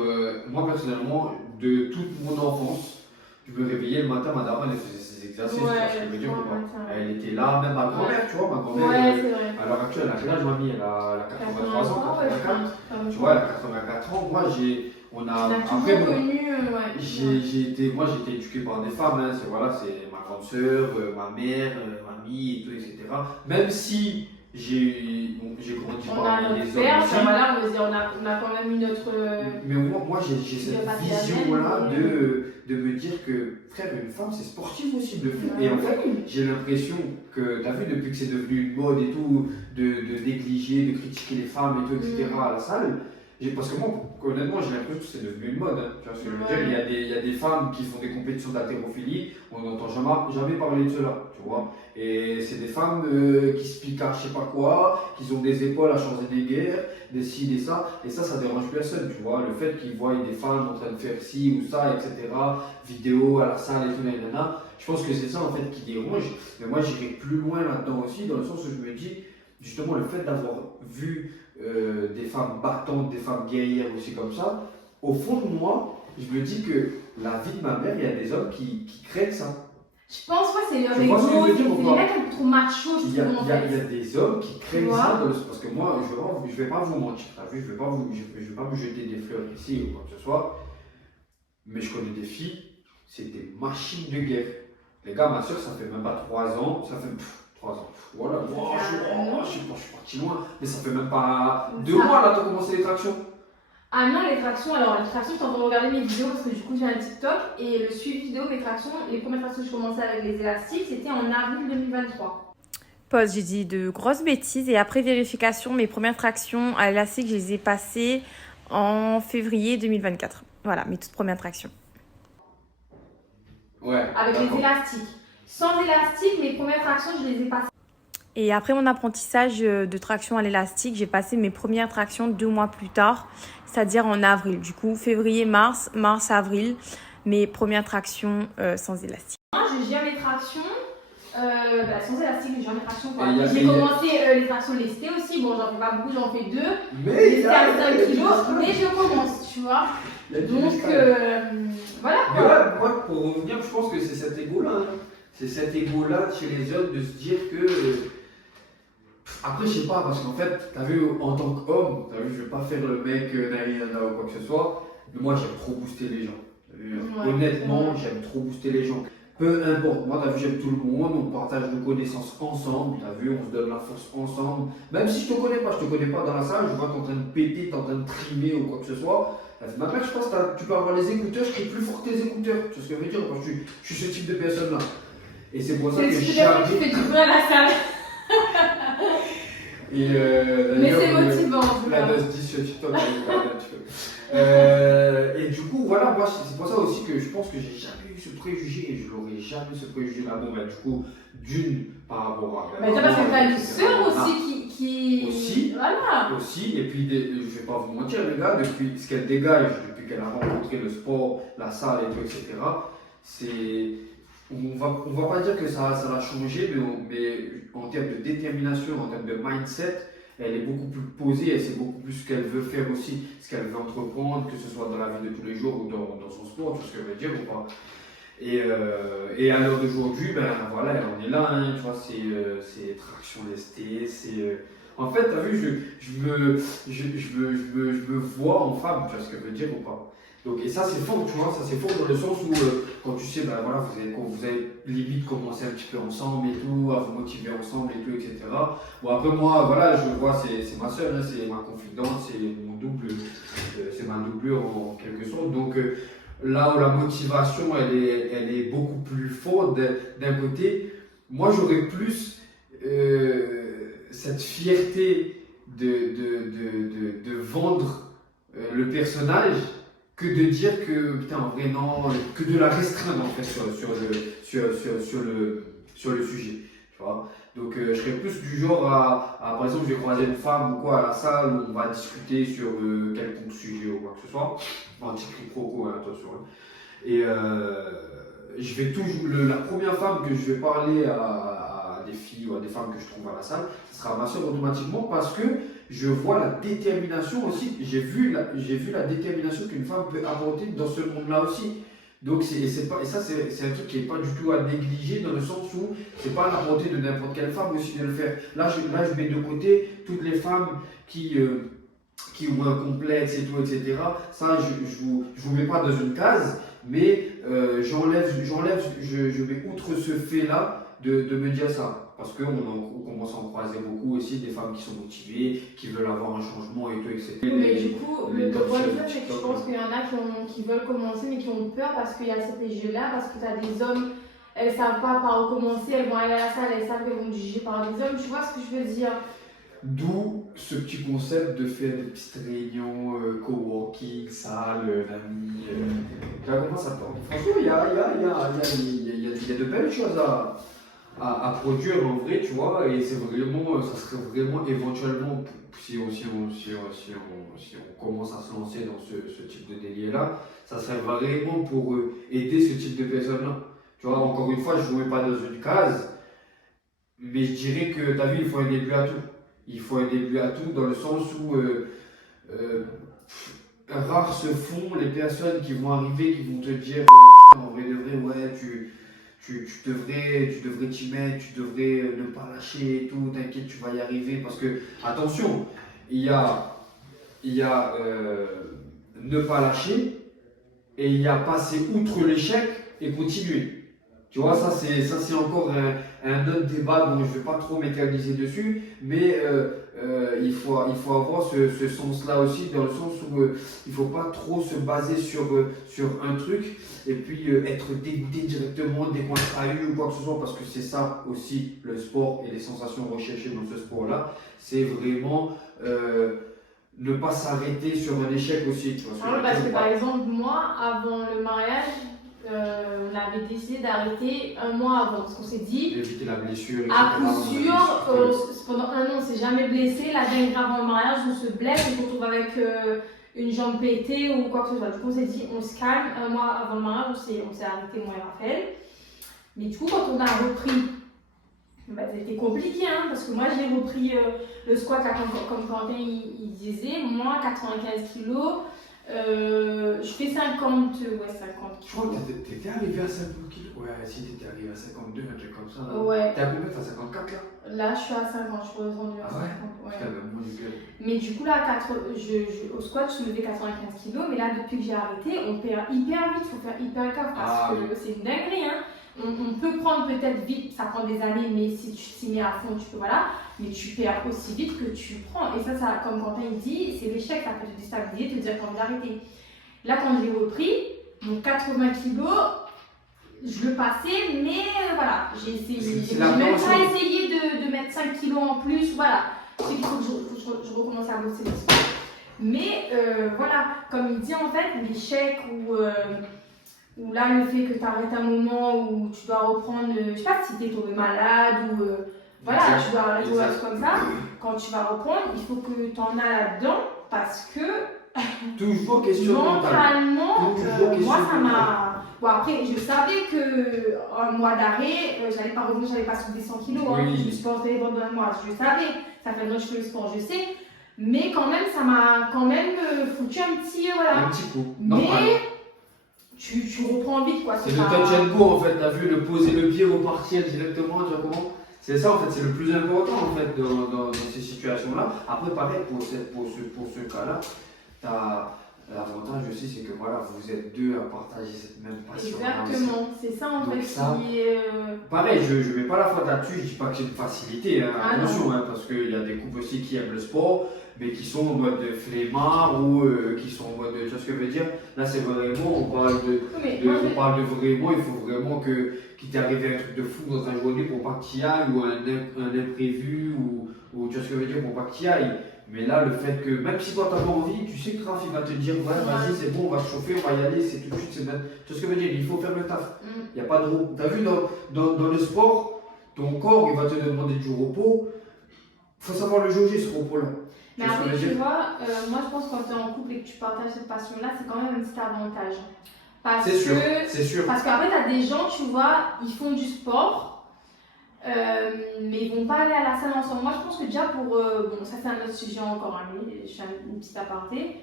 moi personnellement, de toute mon enfance, je me réveillais le matin, ma daronne, elle faisait ses exercices, tu vois ce que je veux dire ou pas? Elle était là, même ma grand-mère, tu vois, ma grand-mère, c'est vrai. à l'heure actuelle, elle a quel âge, mamie? Elle a 83 ans, 84. Tu vois, elle a 84 ans. Moi, après, j'ai été éduqué par des femmes, hein, c'est ma grande sœur, ma mère, mamie et tout, etc. Même si j'ai grandi par les pères, on a quand même une autre. Mais moi j'ai cette vision-là de me dire que, frère, une femme c'est sportif aussi, de fou. Et en fait, j'ai l'impression que, t'as vu, depuis que c'est devenu une mode et tout, de négliger, de critiquer les femmes et tout, etc. à la salle. Parce que moi, honnêtement, j'ai l'impression que c'est devenu une mode. Hein. Tu vois ce que je veux dire? Il y a des femmes qui font des compétitions d'haltérophilie, on n'entend jamais parler de cela, tu vois. Et c'est des femmes qui se piquent à je sais pas quoi, qui ont des épaules à Schwarzenegger, des ci, des ça. Et ça dérange personne, tu vois. Le fait qu'ils voient des femmes en train de faire ci ou ça, etc., vidéo à la salle et tout, nanana, je pense que c'est ça en fait qui dérange. Mais moi, j'irai plus loin là-dedans aussi, dans le sens où je me dis, justement, le fait d'avoir vu des femmes battantes, des femmes guerrières aussi comme ça, au fond de moi, je me dis que la vie de ma mère, il y a des hommes qui craignent ça. Je pense que c'est leur ego, c'est des mecs un peu trop macho, je trouve en fait. Il y a des hommes qui craignent ça, parce que moi, je vais pas vous mentir, t'as vu, je vais pas me jeter des fleurs ici ou quoi que ce soit, mais je connais des filles, c'est des machines de guerre. Les gars, ma soeur, ça fait même pas 3 ans, ça fait 3 ans. Voilà, je suis parti loin, mais ça fait même pas 2 mois là, t'as commencé les tractions. Ah non, les tractions, je t'entends regarder mes vidéos parce que du coup j'ai un TikTok et le suivi vidéo, mes tractions, les premières tractions que je commençais avec les élastiques, c'était en avril 2023. Pause, j'ai dit de grosses bêtises et après vérification, mes premières tractions à l'élastique, je les ai passées en février 2024. Voilà, mes toutes premières tractions. Ouais. Avec les élastiques. Sans élastique, mes premières tractions, je les ai passées. Et après mon apprentissage de traction à l'élastique, j'ai passé mes premières tractions 2 mois plus tard, c'est-à-dire en avril. Du coup, février, mars, avril, mes premières tractions sans élastique. Moi, j'ai jamais tractions sans élastique, j'ai jamais traction. J'ai commencé les tractions lestées aussi. Bon, j'en fais pas beaucoup, j'en fais 2. Mais à 5 kg, mais je commence, tu vois. Donc, voilà. Mais ouais, moi, pour revenir, je pense que c'est cet ego-là. Hein. C'est cet ego-là chez les hommes de se dire que. Après, je sais pas, parce qu'en fait, t'as vu, en tant qu'homme, t'as vu, je vais pas faire le mec nana ou quoi que ce soit, mais moi, j'aime trop booster les gens. Honnêtement, j'aime trop booster les gens. Peu importe, moi t'as vu, j'aime tout le monde, on partage nos connaissances ensemble, t'as vu, on se donne la force ensemble. Même si je te connais pas dans la salle, je vois que t'es en train de péter, t'es en train de trimer ou quoi que ce soit. Maintenant, je pense que tu peux avoir les écouteurs, je crie plus fort que tes écouteurs. Tu vois ce que je veux dire? Parce que je suis ce type de personne-là. Et c'est pour ça que C'est tu jamais. fais du bruit à la salle. Et Mais c'est motivant. en tout la cas. dose 10 sur TikTok, je regarde un petit peu. Et du coup, voilà, moi, c'est pour ça aussi que je pense que j'ai jamais eu ce préjugé et je l'aurais jamais ce préjugé-là. Bon, bah, du coup, d'une par rapport à. Mais déjà parce que t'as une etc. sœur aussi qui. Aussi. Voilà. Aussi, et puis je vais pas vous mentir, les gars, depuis ce qu'elle dégage, depuis qu'elle a rencontré le sport, la salle et tout, etc., c'est. On va pas dire que ça l'a changé, mais en termes de détermination, en termes de mindset, elle est beaucoup plus posée, elle sait beaucoup plus ce qu'elle veut faire aussi, ce qu'elle veut entreprendre, que ce soit dans la vie de tous les jours ou dans son sport, tout ce qu'elle veut dire ou pas. Et à l'heure d'aujourd'hui, ben voilà, on est là, hein, tu vois, c'est traction lestée, c'est. En fait, t'as vu, je me vois en femme, tu vois ce qu'elle veut dire ou pas. Donc, et ça c'est fort, tu vois, ça c'est fort dans le sens où quand tu sais, ben voilà, vous avez limite commencé un petit peu ensemble et tout, à vous motiver ensemble et tout, etc. Bon après moi, voilà, je vois, c'est ma soeur, hein, c'est ma confidente, c'est mon double, c'est ma doublure en quelque sorte. Donc là où la motivation elle est beaucoup plus forte d'un côté, moi j'aurais plus cette fierté de vendre le personnage que de dire que putain en vrai non, que de la restreindre en fait sur le sujet, tu vois. Donc je serais plus du genre à par exemple je vais croiser une femme ou quoi à la salle où on va discuter sur quelconque sujet ou quoi que ce soit, anti-quiproquo hein, attention hein. Et je vais toujours la première femme que je vais parler à des filles ou à des femmes que je trouve à la salle, ce sera ma soeur automatiquement parce que je vois la détermination aussi, j'ai vu la détermination qu'une femme peut apporter dans ce monde-là aussi. Donc ça c'est un truc qui n'est pas du tout à négliger dans le sens où c'est pas à la portée de n'importe quelle femme aussi de le faire. Là je mets de côté toutes les femmes qui ont un complexe et tout, etc. Ça je vous mets pas dans une case, mais je mets outre ce fait-là de me dire ça. Parce qu'on commence à en croiser beaucoup aussi, des femmes qui sont motivées, qui veulent avoir un changement et tout, etc. Mais du coup, le problème, c'est que je TikTok, pense qu'il y en a qui veulent commencer mais qui ont peur parce qu'il y a ces préjugés-là, parce que tu as des hommes, elles savent pas par où commencer, elles vont aller à la salle, elles savent qu'elles vont être jugées par des hommes, tu vois ce que je veux dire? D'où ce petit concept de faire des petites réunions, coworking, salle, d'amis. Tu vois comment ça porte. Franchement, il y a de belles choses à produire en vrai, tu vois, et c'est vraiment, ça serait vraiment éventuellement, si on commence à se lancer dans ce type de délire-là, ça serait vraiment pour aider ce type de personnes-là. Tu vois, encore une fois, je ne vous mets pas dans une case, mais je dirais que, tu as vu, il faut un début à tout. Il faut un début à tout dans le sens où rares se font les personnes qui vont arriver, qui vont te dire en vrai de vrai, ouais, tu devrais t'y mettre, tu devrais ne pas lâcher et tout, t'inquiète, tu vas y arriver. Parce que, attention, il y a ne pas lâcher et il y a passer outre l'échec et continuer. Tu vois, ça c'est encore un autre débat dont je ne vais pas trop m'éterniser dessus, mais il faut avoir ce sens-là aussi, dans le sens où il ne faut pas trop se baser sur un truc et puis être dégoûté directement dès qu'on a eu ou quoi que ce soit, parce que c'est ça aussi le sport et les sensations recherchées dans ce sport-là, c'est vraiment ne pas s'arrêter sur un échec aussi. Tu vois, Parce que par exemple, moi, avant le mariage, on avait décidé d'arrêter un mois avant, parce qu'on s'est dit, éviter la blessure, etc. à coup sûr, pendant un an on ne s'est jamais blessé, la dernière avant le mariage on se blesse, on se retrouve avec une jambe pétée ou quoi que ce soit. Du coup on s'est dit, on se calme, un mois avant le mariage on s'est arrêté moi et Raphaël. Mais du coup quand on a repris, bah, c'était compliqué hein, parce que moi j'ai repris le squat là, comme Quentin il disait, moi 95 kilos. Je fais 50, ouais 50 Je crois que t'étais arrivé à 50 kg. Ouais, si t'étais arrivé à 52, un truc comme ça. Là. Ouais. T'es à combien? T'es à 54 là? Là je suis à 50, je suis redescendue à 50. Ouais. Putain, même moi j'ai gueule. Mais du coup là, au squat je levais 95 kg, mais là depuis que j'ai arrêté, on perd hyper vite, il faut faire hyper gaffe parce que c'est une dinguerie hein. on peut prendre peut-être vite, ça prend des années, mais si tu t'y mets à fond, tu peux, voilà. Mais tu perds aussi vite que tu prends. Et ça comme Quentin il dit, c'est l'échec, ça peut te déstabiliser, te dire que tu as envie d'arrêter. Là, quand j'ai repris, mon 80 kilos, je le passais, mais voilà, j'ai essayé. J'ai même pas essayé de mettre 5 kilos en plus, voilà. Je sais qu'il faut que je recommence à bosser le sport. Mais voilà, comme il dit en fait, l'échec ou là le fait que tu arrêtes un moment où tu dois reprendre, je sais pas si tu es tombé malade ou voilà, tu dois arrêter ou autre comme ça, quand tu vas reprendre, il faut que tu en as là-dedans parce que toujours question mentalement, moi ça m'a... Bon après, je savais qu'un mois d'arrêt, j'allais pas revenir, j'allais pas soulever 100 kilos, hein, je me suis pas entraînée pendant un mois, je savais, ça fait longtemps que je fais le sport, je sais. Mais quand même, ça m'a quand même foutu un petit, voilà. Un petit coup. Mais tu reprends vite, quoi. C'est le touch and go, en fait. T'as vu, le poser le pied, repartir directement, tu vois comment? C'est ça, en fait, c'est le plus important, en fait, dans ces situations-là. Après, pareil, pour ce cas-là, t'as l'avantage aussi, c'est que voilà, vous êtes deux à partager cette même passion. Exactement, c'est ça, en fait, ça, qui est... Pareil, je ne mets pas la faute là-dessus, je dis pas que c'est une facilité, hein, attention, hein, parce qu'il y a des couples aussi qui aiment le sport, mais qui sont en mode flemmard ou qui sont en mode, tu vois ce que je veux dire? Là, c'est vraiment, on parle de vraiment, il faut vraiment qu'il t'est arrivé un truc de fou dans ta journée pour pas que tu y ailles, ou un imprévu, ou tu vois ce que je veux dire, pour pas que tu y ailles. Mais là, le fait que, même si toi t'as pas envie, tu sais que Raph il va te dire, ouais, vas-y, c'est bon, on va se chauffer, on va y aller, c'est tout de suite, c'est même. Tu vois ce que je veux dire? Il faut faire le taf. Il n'y a pas de repos. T'as vu, dans le sport, ton corps, il va te demander du repos. Il faut savoir le jauger, ce repos-là. Mais après, tu vois, moi je pense que quand tu es en couple et que tu partages cette passion-là, c'est quand même un petit avantage. C'est sûr. Parce qu'après, tu as des gens, tu vois, ils font du sport. Mais ils vont pas aller à la salle ensemble. Moi je pense que déjà pour, bon ça c'est un autre sujet encore, hein, mais je fais une petite aparté,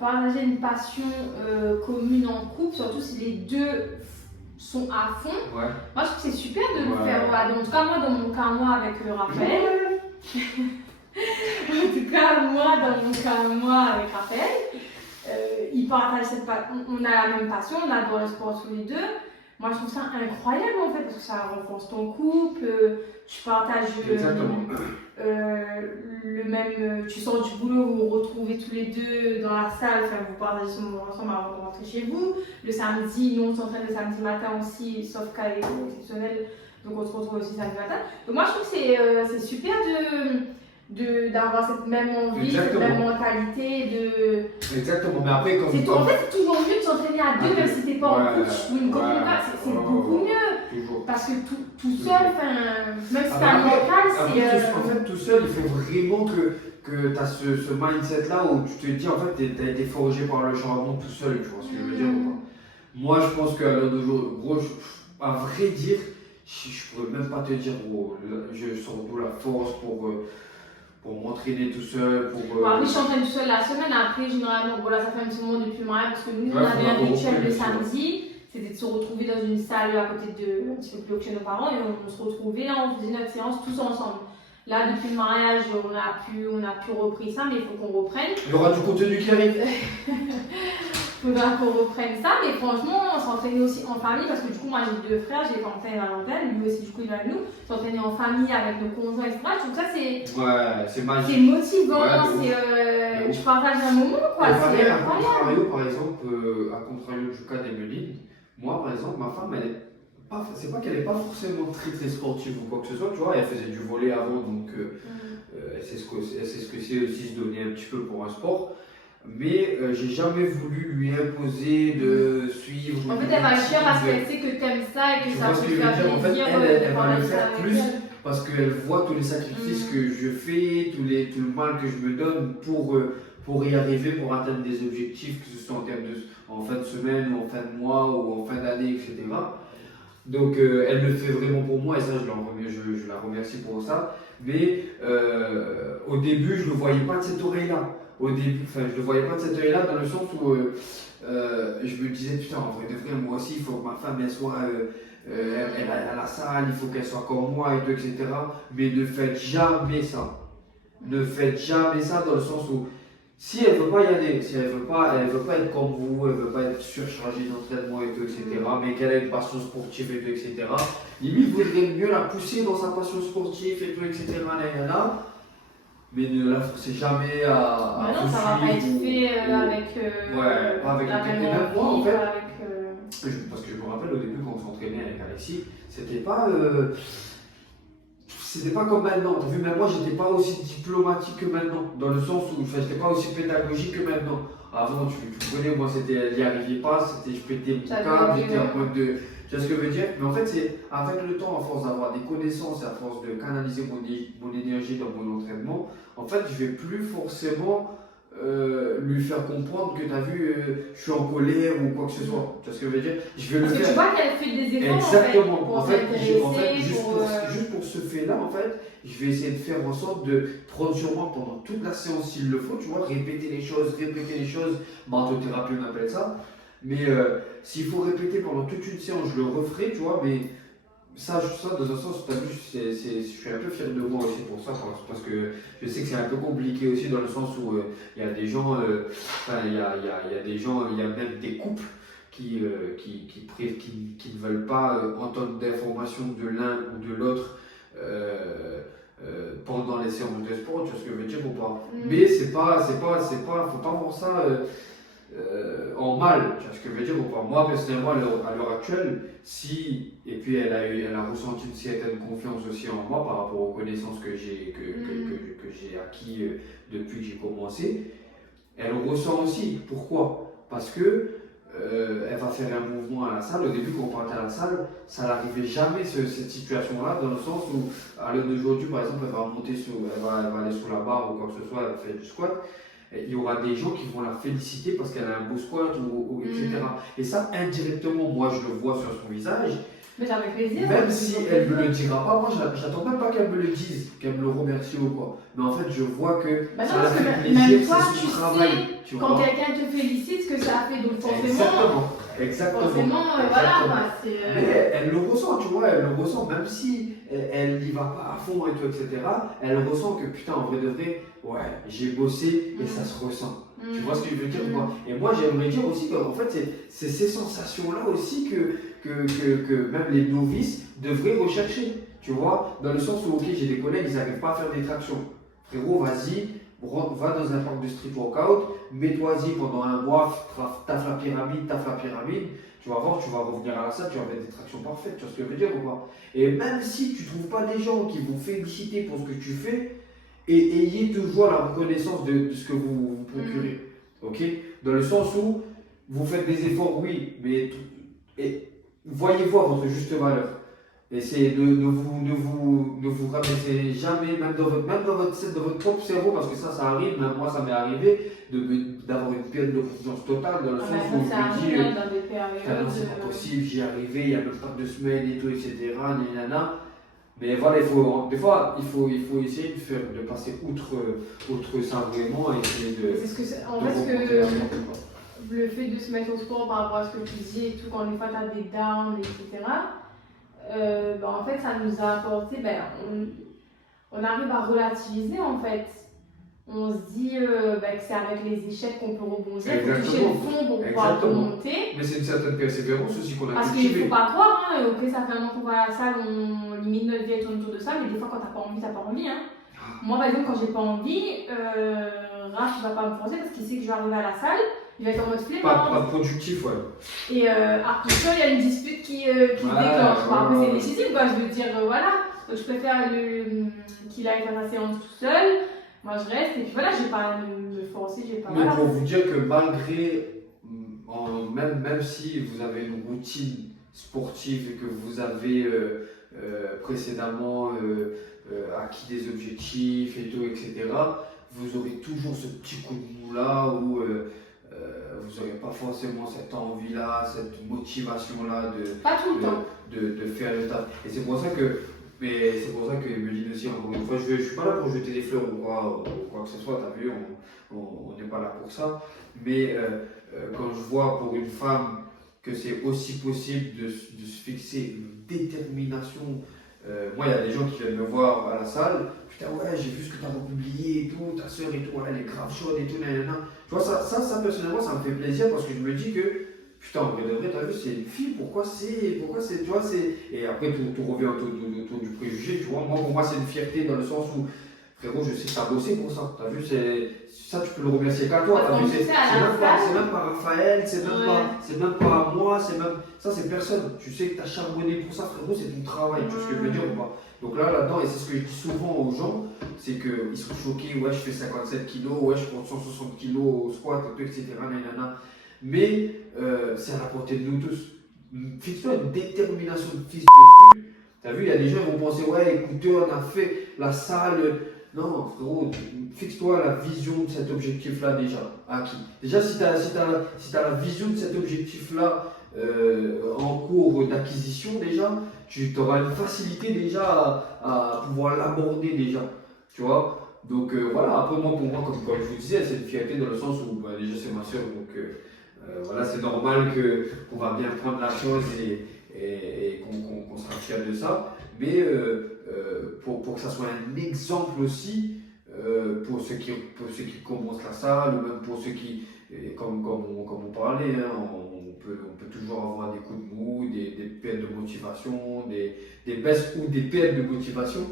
partager une passion commune en couple, surtout si les deux sont à fond, moi je trouve que c'est super de le faire, voilà. En tout cas moi dans mon cas moi avec Raphaël, en tout cas moi dans mon cas moi avec Raphaël, ils partagent cette passion, on a la même passion, on adore le sport tous les deux. Moi, je trouve ça incroyable en fait parce que ça renforce ton couple, tu partages le même. Tu sors du boulot, vous vous retrouvez tous les deux dans la salle, enfin, vous partagez ce moment ensemble avant de rentrer chez vous. Le samedi, nous on s'entraîne le samedi matin aussi, sauf cas exceptionnel, donc on se retrouve aussi samedi matin. Donc, moi, je trouve que c'est super d'avoir cette même envie, cette même mentalité. Exactement, mais après, en fait, c'est toujours mieux de s'entraîner à deux, même si t'es pas en couple ou une copine, c'est beaucoup mieux. Toujours. Parce que tout seul, même si t'as un mental, c'est. En fait, tout seul, il faut vraiment que tu as ce mindset-là où tu te dis, en fait, tu as été forgé par le charbon tout seul, tu vois ce que je veux dire ou pas? Moi, je pense qu'à l'heure d'aujourd'hui, gros, à vrai dire, je pourrais même pas te dire, gros, je sors d'où la force pour m'entraîner tout seul. Après, je s'entraîne tout seul la semaine. Après, généralement, voilà, ça fait un petit moment depuis le mariage parce que nous, on avait un rituel le samedi. C'était de se retrouver dans une salle à côté un petit peu plus haut que chez nos parents et on se retrouvait, là, on faisait notre séance tous ensemble. Là, depuis le mariage, on a pu repris ça, mais il faut qu'on reprenne. Il y aura du contenu qui arrive. Il faudra qu'on reprenne ça, mais franchement, on s'entraînait aussi en famille parce que du coup, moi j'ai deux frères, j'ai Quentin et Valentin, lui aussi, du coup, il va avec nous. S'entraîner en famille avec nos conjoints, etc. Je trouve que ça, c'est magique. C'est motivant, tu partages un moment, quoi. C'est incroyable. Par exemple, à contrario du cas d'Emeline, moi, par exemple, ma femme, c'est pas qu'elle n'est pas forcément très sportive ou quoi que ce soit, tu vois, elle faisait du volley avant, donc elle sait ce que c'est aussi se donner un petit peu pour un sport. Mais j'ai jamais voulu lui imposer de suivre. En fait, elle va le faire parce qu'elle sait que tu aimes ça et que ça peut faire plaisir. En fait, elle va le faire plus parce qu'elle voit tous les sacrifices que je fais, tout le mal que je me donne pour y arriver, pour atteindre des objectifs, que ce soit en fin de semaine, ou en fin de mois, ou en fin d'année, etc. Donc elle le fait vraiment pour moi et ça, je la remercie pour ça. Mais au début, je ne le voyais pas de cette oreille-là. Je ne le voyais pas de cette oreille-là dans le sens où je me disais, putain, en vrai de vrai, moi aussi, il faut que ma femme, elle soit, elle à la salle, il faut qu'elle soit comme moi, et tout, etc. Mais ne faites jamais ça. Ne faites jamais ça dans le sens où Si elle veut pas y aller, si elle veut pas être comme vous, elle veut pas être surchargée d'entraînement et tout, etc., mais qu'elle a une passion sportive et tout, etc., limite, vous voudriez mieux la pousser dans sa passion sportive et tout, etc., là, mais ne la forcez jamais à non, vous ça va pas être suivre fait avec. Ouais, pas avec la le même même moi, en envie, fait. pas avec. Parce que je me rappelle au début quand on s'entraînait avec Alexis, c'était pas comme maintenant. T'as vu, même moi j'étais pas aussi diplomatique que maintenant, dans le sens où j'étais pas aussi pédagogique que maintenant. Avant, tu connais, moi c'était, j'y arrivais pas, c'était, je pétais mon câble, j'étais en mode de. Tu vois ce que je veux dire? Mais en fait, c'est avec le temps, à force d'avoir des connaissances et à force de canaliser mon énergie dans mon entraînement, en fait, je vais plus forcément lui faire comprendre que tu as vu, je suis en colère ou quoi que ce soit. Tu vois ce que je veux dire? Je vais Parce le que faire. tu vois qu'elle fait des efforts Exactement. pour En fait, s'intéresser, juste pour ce fait-là, en fait, je vais essayer de faire en sorte de prendre sur moi pendant toute la séance s'il le faut, tu vois, répéter les choses, mentothérapie on appelle ça. Mais s'il faut répéter pendant toute une séance, je le referai, tu vois, mais ça dans un sens, tu as vu, je suis un peu fier de moi aussi pour ça, parce que je sais que c'est un peu compliqué aussi dans le sens où il y a des gens, il y a des gens, il y a même des couples qui ne veulent pas entendre d'informations de l'un ou de l'autre pendant les séances de sport, tu vois ce que je veux dire ou pas? Mais faut pas voir ça en mal, tu vois ce que je veux dire ou pas? Moi personnellement à l'heure actuelle, et puis elle a ressenti une certaine confiance aussi en moi par rapport aux connaissances que j'ai acquis depuis que j'ai commencé. Elle ressent aussi. Pourquoi? Parce que elle va faire un mouvement à la salle. Au début, quand on partait à la salle, ça n'arrivait jamais cette situation-là, dans le sens où, à l'heure d'aujourd'hui, par exemple, elle va aller sous la barre ou quoi que ce soit, elle va faire du squat. Il y aura des gens qui vont la féliciter parce qu'elle a un beau squat, etc. Et ça, indirectement, moi, je le vois sur son visage. Mais ça fait plaisir. Même si elle ne me le dira pas, moi, j'attends même pas qu'elle me le dise, qu'elle me le remercie ou quoi. Mais en fait, je vois que ça la fait plaisir, c'est son travail. Tu quand vois. quelqu'un te félicite, ce que ça a fait, donc Exactement. Voilà. Mais elle le ressent, tu vois, elle le ressent, même si elle n'y va pas à fond et tout, etc. Elle ressent que putain, en vrai de vrai, ouais, j'ai bossé et ça se ressent. Tu vois ce que je veux dire moi? Et moi, j'aimerais dire aussi qu'en fait, c'est ces sensations-là aussi que même les novices devraient rechercher. Tu vois, dans le sens où, ok, j'ai des collègues, ils n'arrivent pas à faire des tractions. Frérot, vas-y, va dans un parc de street workout, mets-toi-y pendant un mois, taffe la pyramide, tu vas voir, tu vas revenir à la salle, tu vas mettre des tractions parfaites, tu vois ce que je veux dire ou pas? Et même si tu ne trouves pas des gens qui vont féliciter pour ce que tu fais, et ayez toujours la reconnaissance de ce que vous procurez. Ok? Dans le sens où vous faites des efforts, oui, mais voyez-vous à votre juste valeur. Essayez de ne vous rabaisser jamais, même dans votre propre cerveau, parce que ça arrive, même moi ça m'est arrivé, d'avoir une perte de confiance totale, dans le sens où je me dis, c'est pas possible, j'y arrivais, il y a même pas 2 semaines et tout, etc. Mais voilà, des fois, il faut essayer de passer outre ça vraiment, et essayer de. Le fait de se mettre au sport par rapport à ce que tu dis et tout, quand des fois tu as des downs, etc. En fait, ça nous a apporté, on arrive à relativiser en fait. On se dit que c'est avec les échecs qu'on peut rebondir, il faut toucher le fond pour pouvoir remonter. Mais c'est une certaine persévérance aussi qu'on a Parce qu'il ne faut pas croire, hein, ok, ça fait un an qu'on va à la salle, on limite notre vie, elle tourne autour de ça, mais des fois quand t'as pas envie, t'as pas envie. Hein. Moi par exemple, quand j'ai pas envie, Raph va pas me forcer parce qu'il sait que je vais arriver à la salle. Il va être en mode flemme. Pas productif, ouais. Et tout seul, il y a une dispute qui se déclenche. Après, c'est légitime, quoi. Je veux dire, voilà. Donc, je préfère qu'il aille faire sa séance tout seul. Moi, je reste. Et puis voilà, je vais pas me forcer. Mais pour vous dire que malgré, même si vous avez une routine sportive et que vous avez précédemment acquis des objectifs et tout, etc., vous aurez toujours ce petit coup de mou là où vous n'aurez pas forcément cette envie-là, cette motivation-là de faire le taf. Et c'est pour ça que Emeline aussi, encore une fois, je ne suis pas là pour jeter des fleurs ou quoi que ce soit, t'as vu, on n'est pas là pour ça. Mais quand je vois pour une femme que c'est aussi possible de se fixer une détermination Moi, il y a des gens qui viennent me voir à la salle. Putain, ouais, j'ai vu ce que tu as republié et tout, ta soeur et tout, elle est grave chaude et tout, nanana. Tu vois, ça, personnellement, ça me fait plaisir parce que je me dis que, putain, en vrai de vrai, t'as vu, c'est une fille, pourquoi c'est, tu vois, c'est. Et après, tout revient autour du préjugé, tu vois. Moi, pour moi, c'est une fierté dans le sens où, frérot, je sais que t'as bossé pour ça, t'as vu, ça, tu peux le remercier qu'à toi, t'as vu, c'est même pas Raphaël, c'est même pas moi, ça, c'est personne. Tu sais que t'as charbonné pour ça, frérot, c'est ton travail, tu vois ce que je veux dire ou pas? Donc là-dedans, et c'est ce que je dis souvent aux gens, c'est qu'ils sont choqués, ouais, je fais 57 kilos, ouais, je porte 160 kilos au squat, etc. Nanana. Mais c'est à la portée de nous tous. Fixe-toi une détermination de fils de pute. T'as vu, il y a des gens qui vont penser, ouais, écoutez, on a fait la salle. Non, frérot, fixe-toi la vision de cet objectif-là déjà. Acquis. Déjà, si tu as la vision de cet objectif-là en cours d'acquisition, déjà, tu auras une facilité déjà à pouvoir l'aborder déjà. Tu vois? Donc voilà, après moi, pour moi, comme je vous disais, c'est une fierté dans le sens où bah, déjà c'est ma soeur, donc voilà, c'est normal qu'on va bien prendre la chose et qu'on sera fier de ça. Mais pour que ça soit un exemple aussi pour ceux qui commencent la salle, ou même pour ceux qui, comme on parlait, hein, on peut toujours avoir des coups de mou, des pertes de motivation, des baisses ou des pertes de motivation.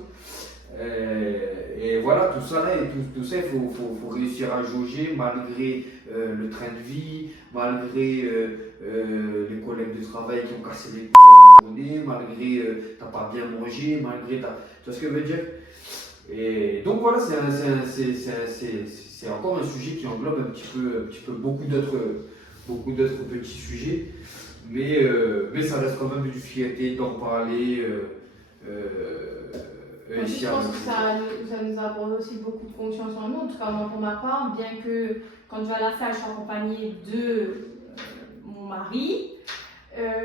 Et voilà, tout ça, là, et tout ça, il faut réussir à jauger malgré le train de vie, malgré les collègues de travail qui ont cassé les couilles à la journée, malgré t'as pas bien mangé, malgré tu vois ce que je veux dire? Et donc voilà, c'est encore un sujet qui englobe un petit peu beaucoup d'autres petits sujets, mais ça reste quand même une fierté d'en parler. Je pense que ça nous apporte aussi beaucoup de confiance en nous. En tout cas, moi, pour ma part, bien que quand je vais à la salle, je suis accompagnée de mon mari,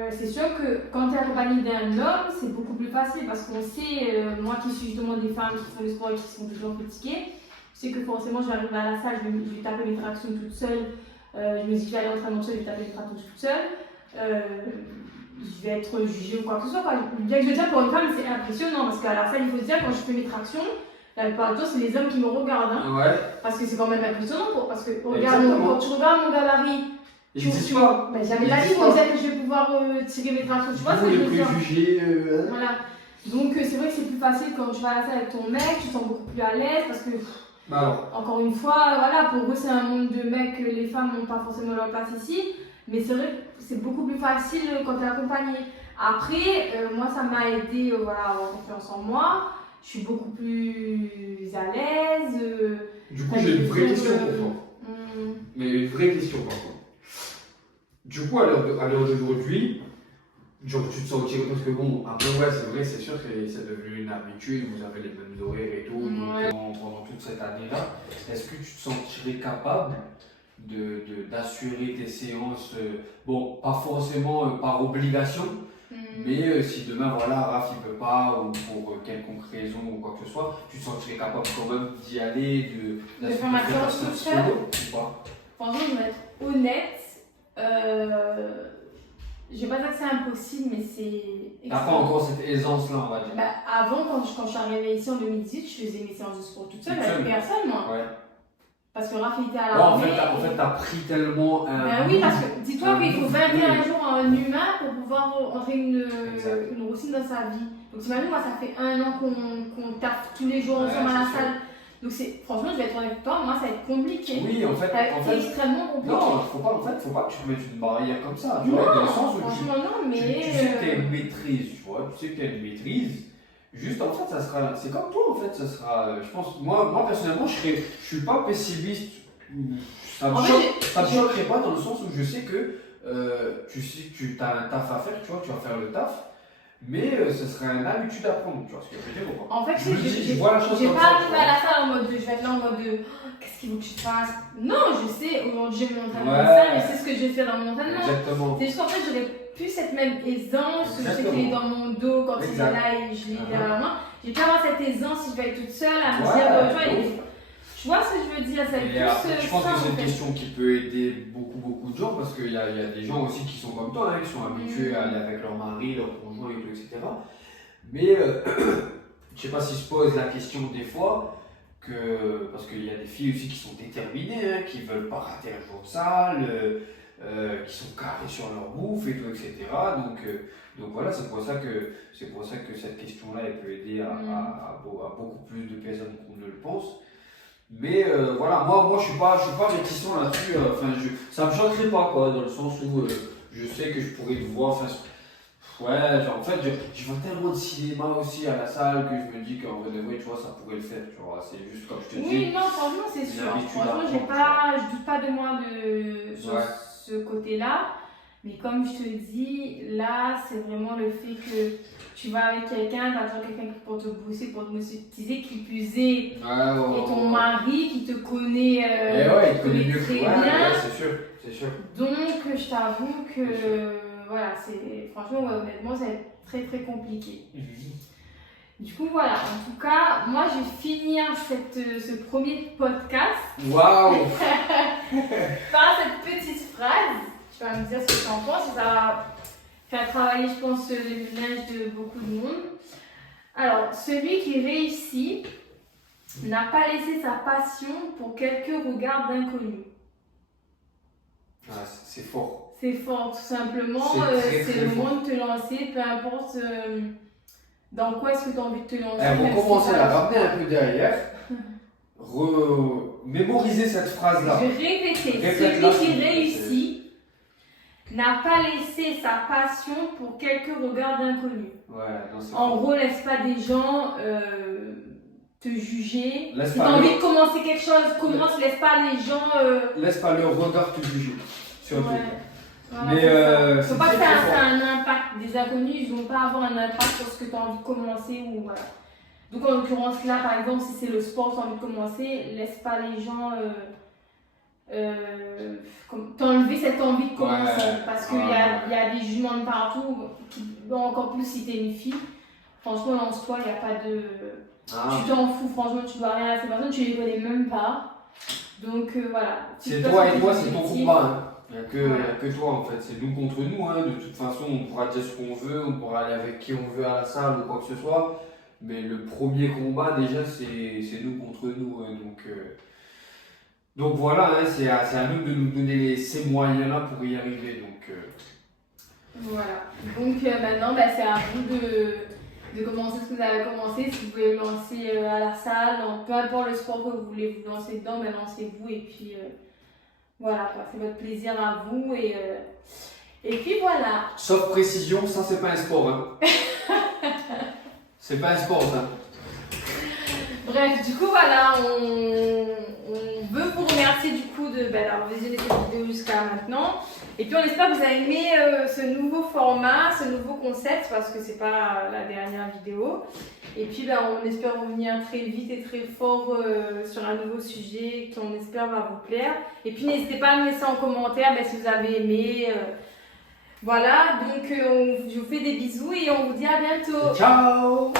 c'est sûr que quand tu es accompagnée d'un homme, c'est beaucoup plus facile parce qu'on sait, moi qui suis justement des femmes qui font du sport et qui sont toujours fatiguées, je sais que forcément, je vais arriver à la salle, je vais taper les tractions toute seule. Je me dis, je vais aller en entraînement seule, je vais taper les tractions toute seule. Je vais être jugée ou quoi que ce soit. Bien que je veux dire, pour une femme, c'est impressionnant parce qu'à la salle, il faut se dire, quand je fais mes tractions, la plupart du temps, c'est les hommes qui me regardent. Hein, ouais. Parce que c'est quand même impressionnant. Parce que quand tu regardes mon gabarit, ben, j'avais pas dit pour dire que je vais pouvoir tirer mes tractions. Tu vois ce que je veux dire? Voilà. Donc, c'est vrai que c'est plus facile quand tu vas à la salle avec ton mec, tu te sens beaucoup plus à l'aise parce que. Encore une fois, voilà, pour eux, c'est un monde de mecs que les femmes n'ont pas forcément leur place ici. Mais c'est vrai que c'est beaucoup plus facile quand tu es accompagnée. Après, moi, ça m'a aidé voilà, à avoir confiance en moi. Je suis beaucoup plus à l'aise. Du coup, j'ai une vraie question pour toi. Mais une vraie question par contre. Du coup, à l'heure d'aujourd'hui, genre, tu te sens tiré parce que bon, après, ouais, c'est vrai, c'est sûr que c'est devenu une habitude, vous avez les mêmes horaires et tout, Ouais. donc pendant toute cette année-là, est-ce que tu te sentirais capable d'assurer tes séances, bon, pas forcément par obligation, mais si demain, voilà, Raph il peut pas, ou pour quelconque raison ou quoi que ce soit, tu te sentirais capable quand même d'y aller, de faire ma séance toute seule ou pas? Franchement, je vais être honnête. Je vais pas dire que c'est impossible, mais c'est. T'as pas encore cette aisance-là, on va dire. Bah, avant, quand je suis arrivée ici en 2018, je faisais mes séances de sport toute seule avec personne, moi. Ouais. Parce que Raph était à l'armée. En fait, t'as pris tellement un. Ben oui, parce que dis-toi qu'il faut 21 jours en un humain pour pouvoir entrer une routine dans sa vie. Donc t'imagines, moi, ça fait 1 an qu'on taffe tous les jours ensemble à la salle. Donc franchement, je vais être honnête avec toi, moi, ça va être compliqué. Oui, en fait. C'est extrêmement compliqué. Non, faut pas que tu te mettes une barrière comme ça. Tu Non, vois, dans le sens où franchement, non, mais. Tu sais que tu as une maîtrise, tu vois, tu sais que tu as une maîtrise. Juste en fait, ça sera. C'est comme toi en fait, ça sera. Je pense, moi personnellement, je suis pas pessimiste. Ça me choquerait pas dans le sens où je sais que tu sais que tu as un taf à faire, tu vois, tu vas faire le taf. Mais ce serait une habitude à prendre, tu vois ce que je veux dire ou pas? En fait, je vois la chose j'ai comme pas ça. arrivé à la salle en mode je vais être là en mode qu'est-ce qu'il faut que tu fasses? Non, je sais, aujourd'hui j'ai mon entraînement de salle, je sais ce que je vais faire dans mon entraînement. Exactement. C'est juste qu'en fait, j'aurais plus cette même aisance, je sais qu'il est dans mon dos quand il est là et je l'ai derrière moi. J'ai pas avoir cette aisance si je vais être toute seule à me dire, tu vois ce que je veux dire? Ça je pense que c'est une question qui peut aider beaucoup de gens parce qu'il y a des gens aussi qui sont comme toi, hein, qui sont habitués à aller avec leur mari, leur conjoint et tout, etc. Mais je sais pas si se pose la question des fois, parce qu'il y a des filles aussi qui sont déterminées, hein, qui veulent pas rater un jour de salle, qui sont carrées sur leur bouffe et tout, etc. Donc voilà, c'est pour ça que cette question-là, elle peut aider à beaucoup plus de personnes qu'on ne le pense. Mais voilà, moi je suis pas réticent là-dessus. Ça me choquerait pas, quoi, dans le sens où je sais que je pourrais te voir. Ouais, genre, en fait, je vois tellement de cinéma aussi à la salle que je me dis qu'en vrai de vrai, tu vois, ça pourrait le faire. Tu vois, c'est juste comme je te dis. Oui, non, franchement, c'est sûr. Franchement, je doute pas de moi sur ce côté-là. Mais comme je te dis, là, c'est vraiment le fait que tu vas avec quelqu'un, tu attends quelqu'un pour te booster, pour te monétiser, qui plus est, et ton mari qui te connaît, il connaît mieux très que toi. bien. Ouais, c'est sûr. Donc, je t'avoue que, voilà, franchement, ouais, honnêtement, ça va être très très compliqué. Du coup, voilà, en tout cas, moi, je vais finir ce premier podcast Waouh par cette petite phrase. Tu vas me dire ce que tu en penses, ça va faire travailler, je pense, le ménage de beaucoup de monde. Alors, celui qui réussit n'a pas laissé sa passion pour quelques regards d'inconnus. Ah, c'est fort. C'est fort, tout simplement. C'est le moment de te lancer, peu importe dans quoi est-ce que tu as envie de te lancer. On va commencer à la ramener un peu derrière. Mémoriser cette phrase-là. Je vais répéter. Celui qui réussit n'a pas laissé sa passion pour quelques regards d'inconnus. En gros, laisse pas des gens te juger. Si tu as envie de commencer quelque chose, commence, laisse pas les gens. Laisse pas leur regard te juger. Surtout. Voilà, mais faut pas que ça ait un impact. Des inconnus, ils vont pas avoir un impact sur ce que tu as envie de commencer. Ou, voilà. Donc, en l'occurrence, là, par exemple, si c'est le sport que tu as envie de commencer, laisse pas les gens. T'enlever cette envie de commencer parce qu'il y a des jugements de partout, encore plus si t'es une fille. Franchement, lance-toi, il n'y a pas de. Tu t'en fous, franchement, tu dois rien à ces personnes, tu les connais même pas. Donc voilà. C'est toi et toi, c'est ton combat. Hein. Il n'y a que toi en fait, c'est nous contre nous. Hein. De toute façon, on pourra dire ce qu'on veut, on pourra aller avec qui on veut à la salle ou quoi que ce soit. Mais le premier combat, déjà, c'est nous contre nous. Hein. Donc voilà, hein, c'est à nous de nous donner ces moyens-là pour y arriver. Voilà. Donc maintenant, c'est à vous de commencer ce que vous avez commencé. Si vous voulez vous lancer à la salle, peu importe le sport que vous voulez vous lancer dedans, lancez-vous et puis voilà, c'est votre plaisir à vous et puis voilà. Sauf précision, ça c'est pas un sport. Hein. C'est pas un sport, ça. Bref, du coup, voilà, on veut vous remercier du coup d'avoir visionné cette vidéo jusqu'à maintenant. Et puis, on espère que vous avez aimé ce nouveau format, ce nouveau concept, parce que c'est pas la dernière vidéo. Et puis, on espère revenir très vite et très fort sur un nouveau sujet qu'on espère va vous plaire. Et puis, n'hésitez pas à me laisser en commentaire si vous avez aimé. Voilà, donc je vous fais des bisous et on vous dit à bientôt. Ciao!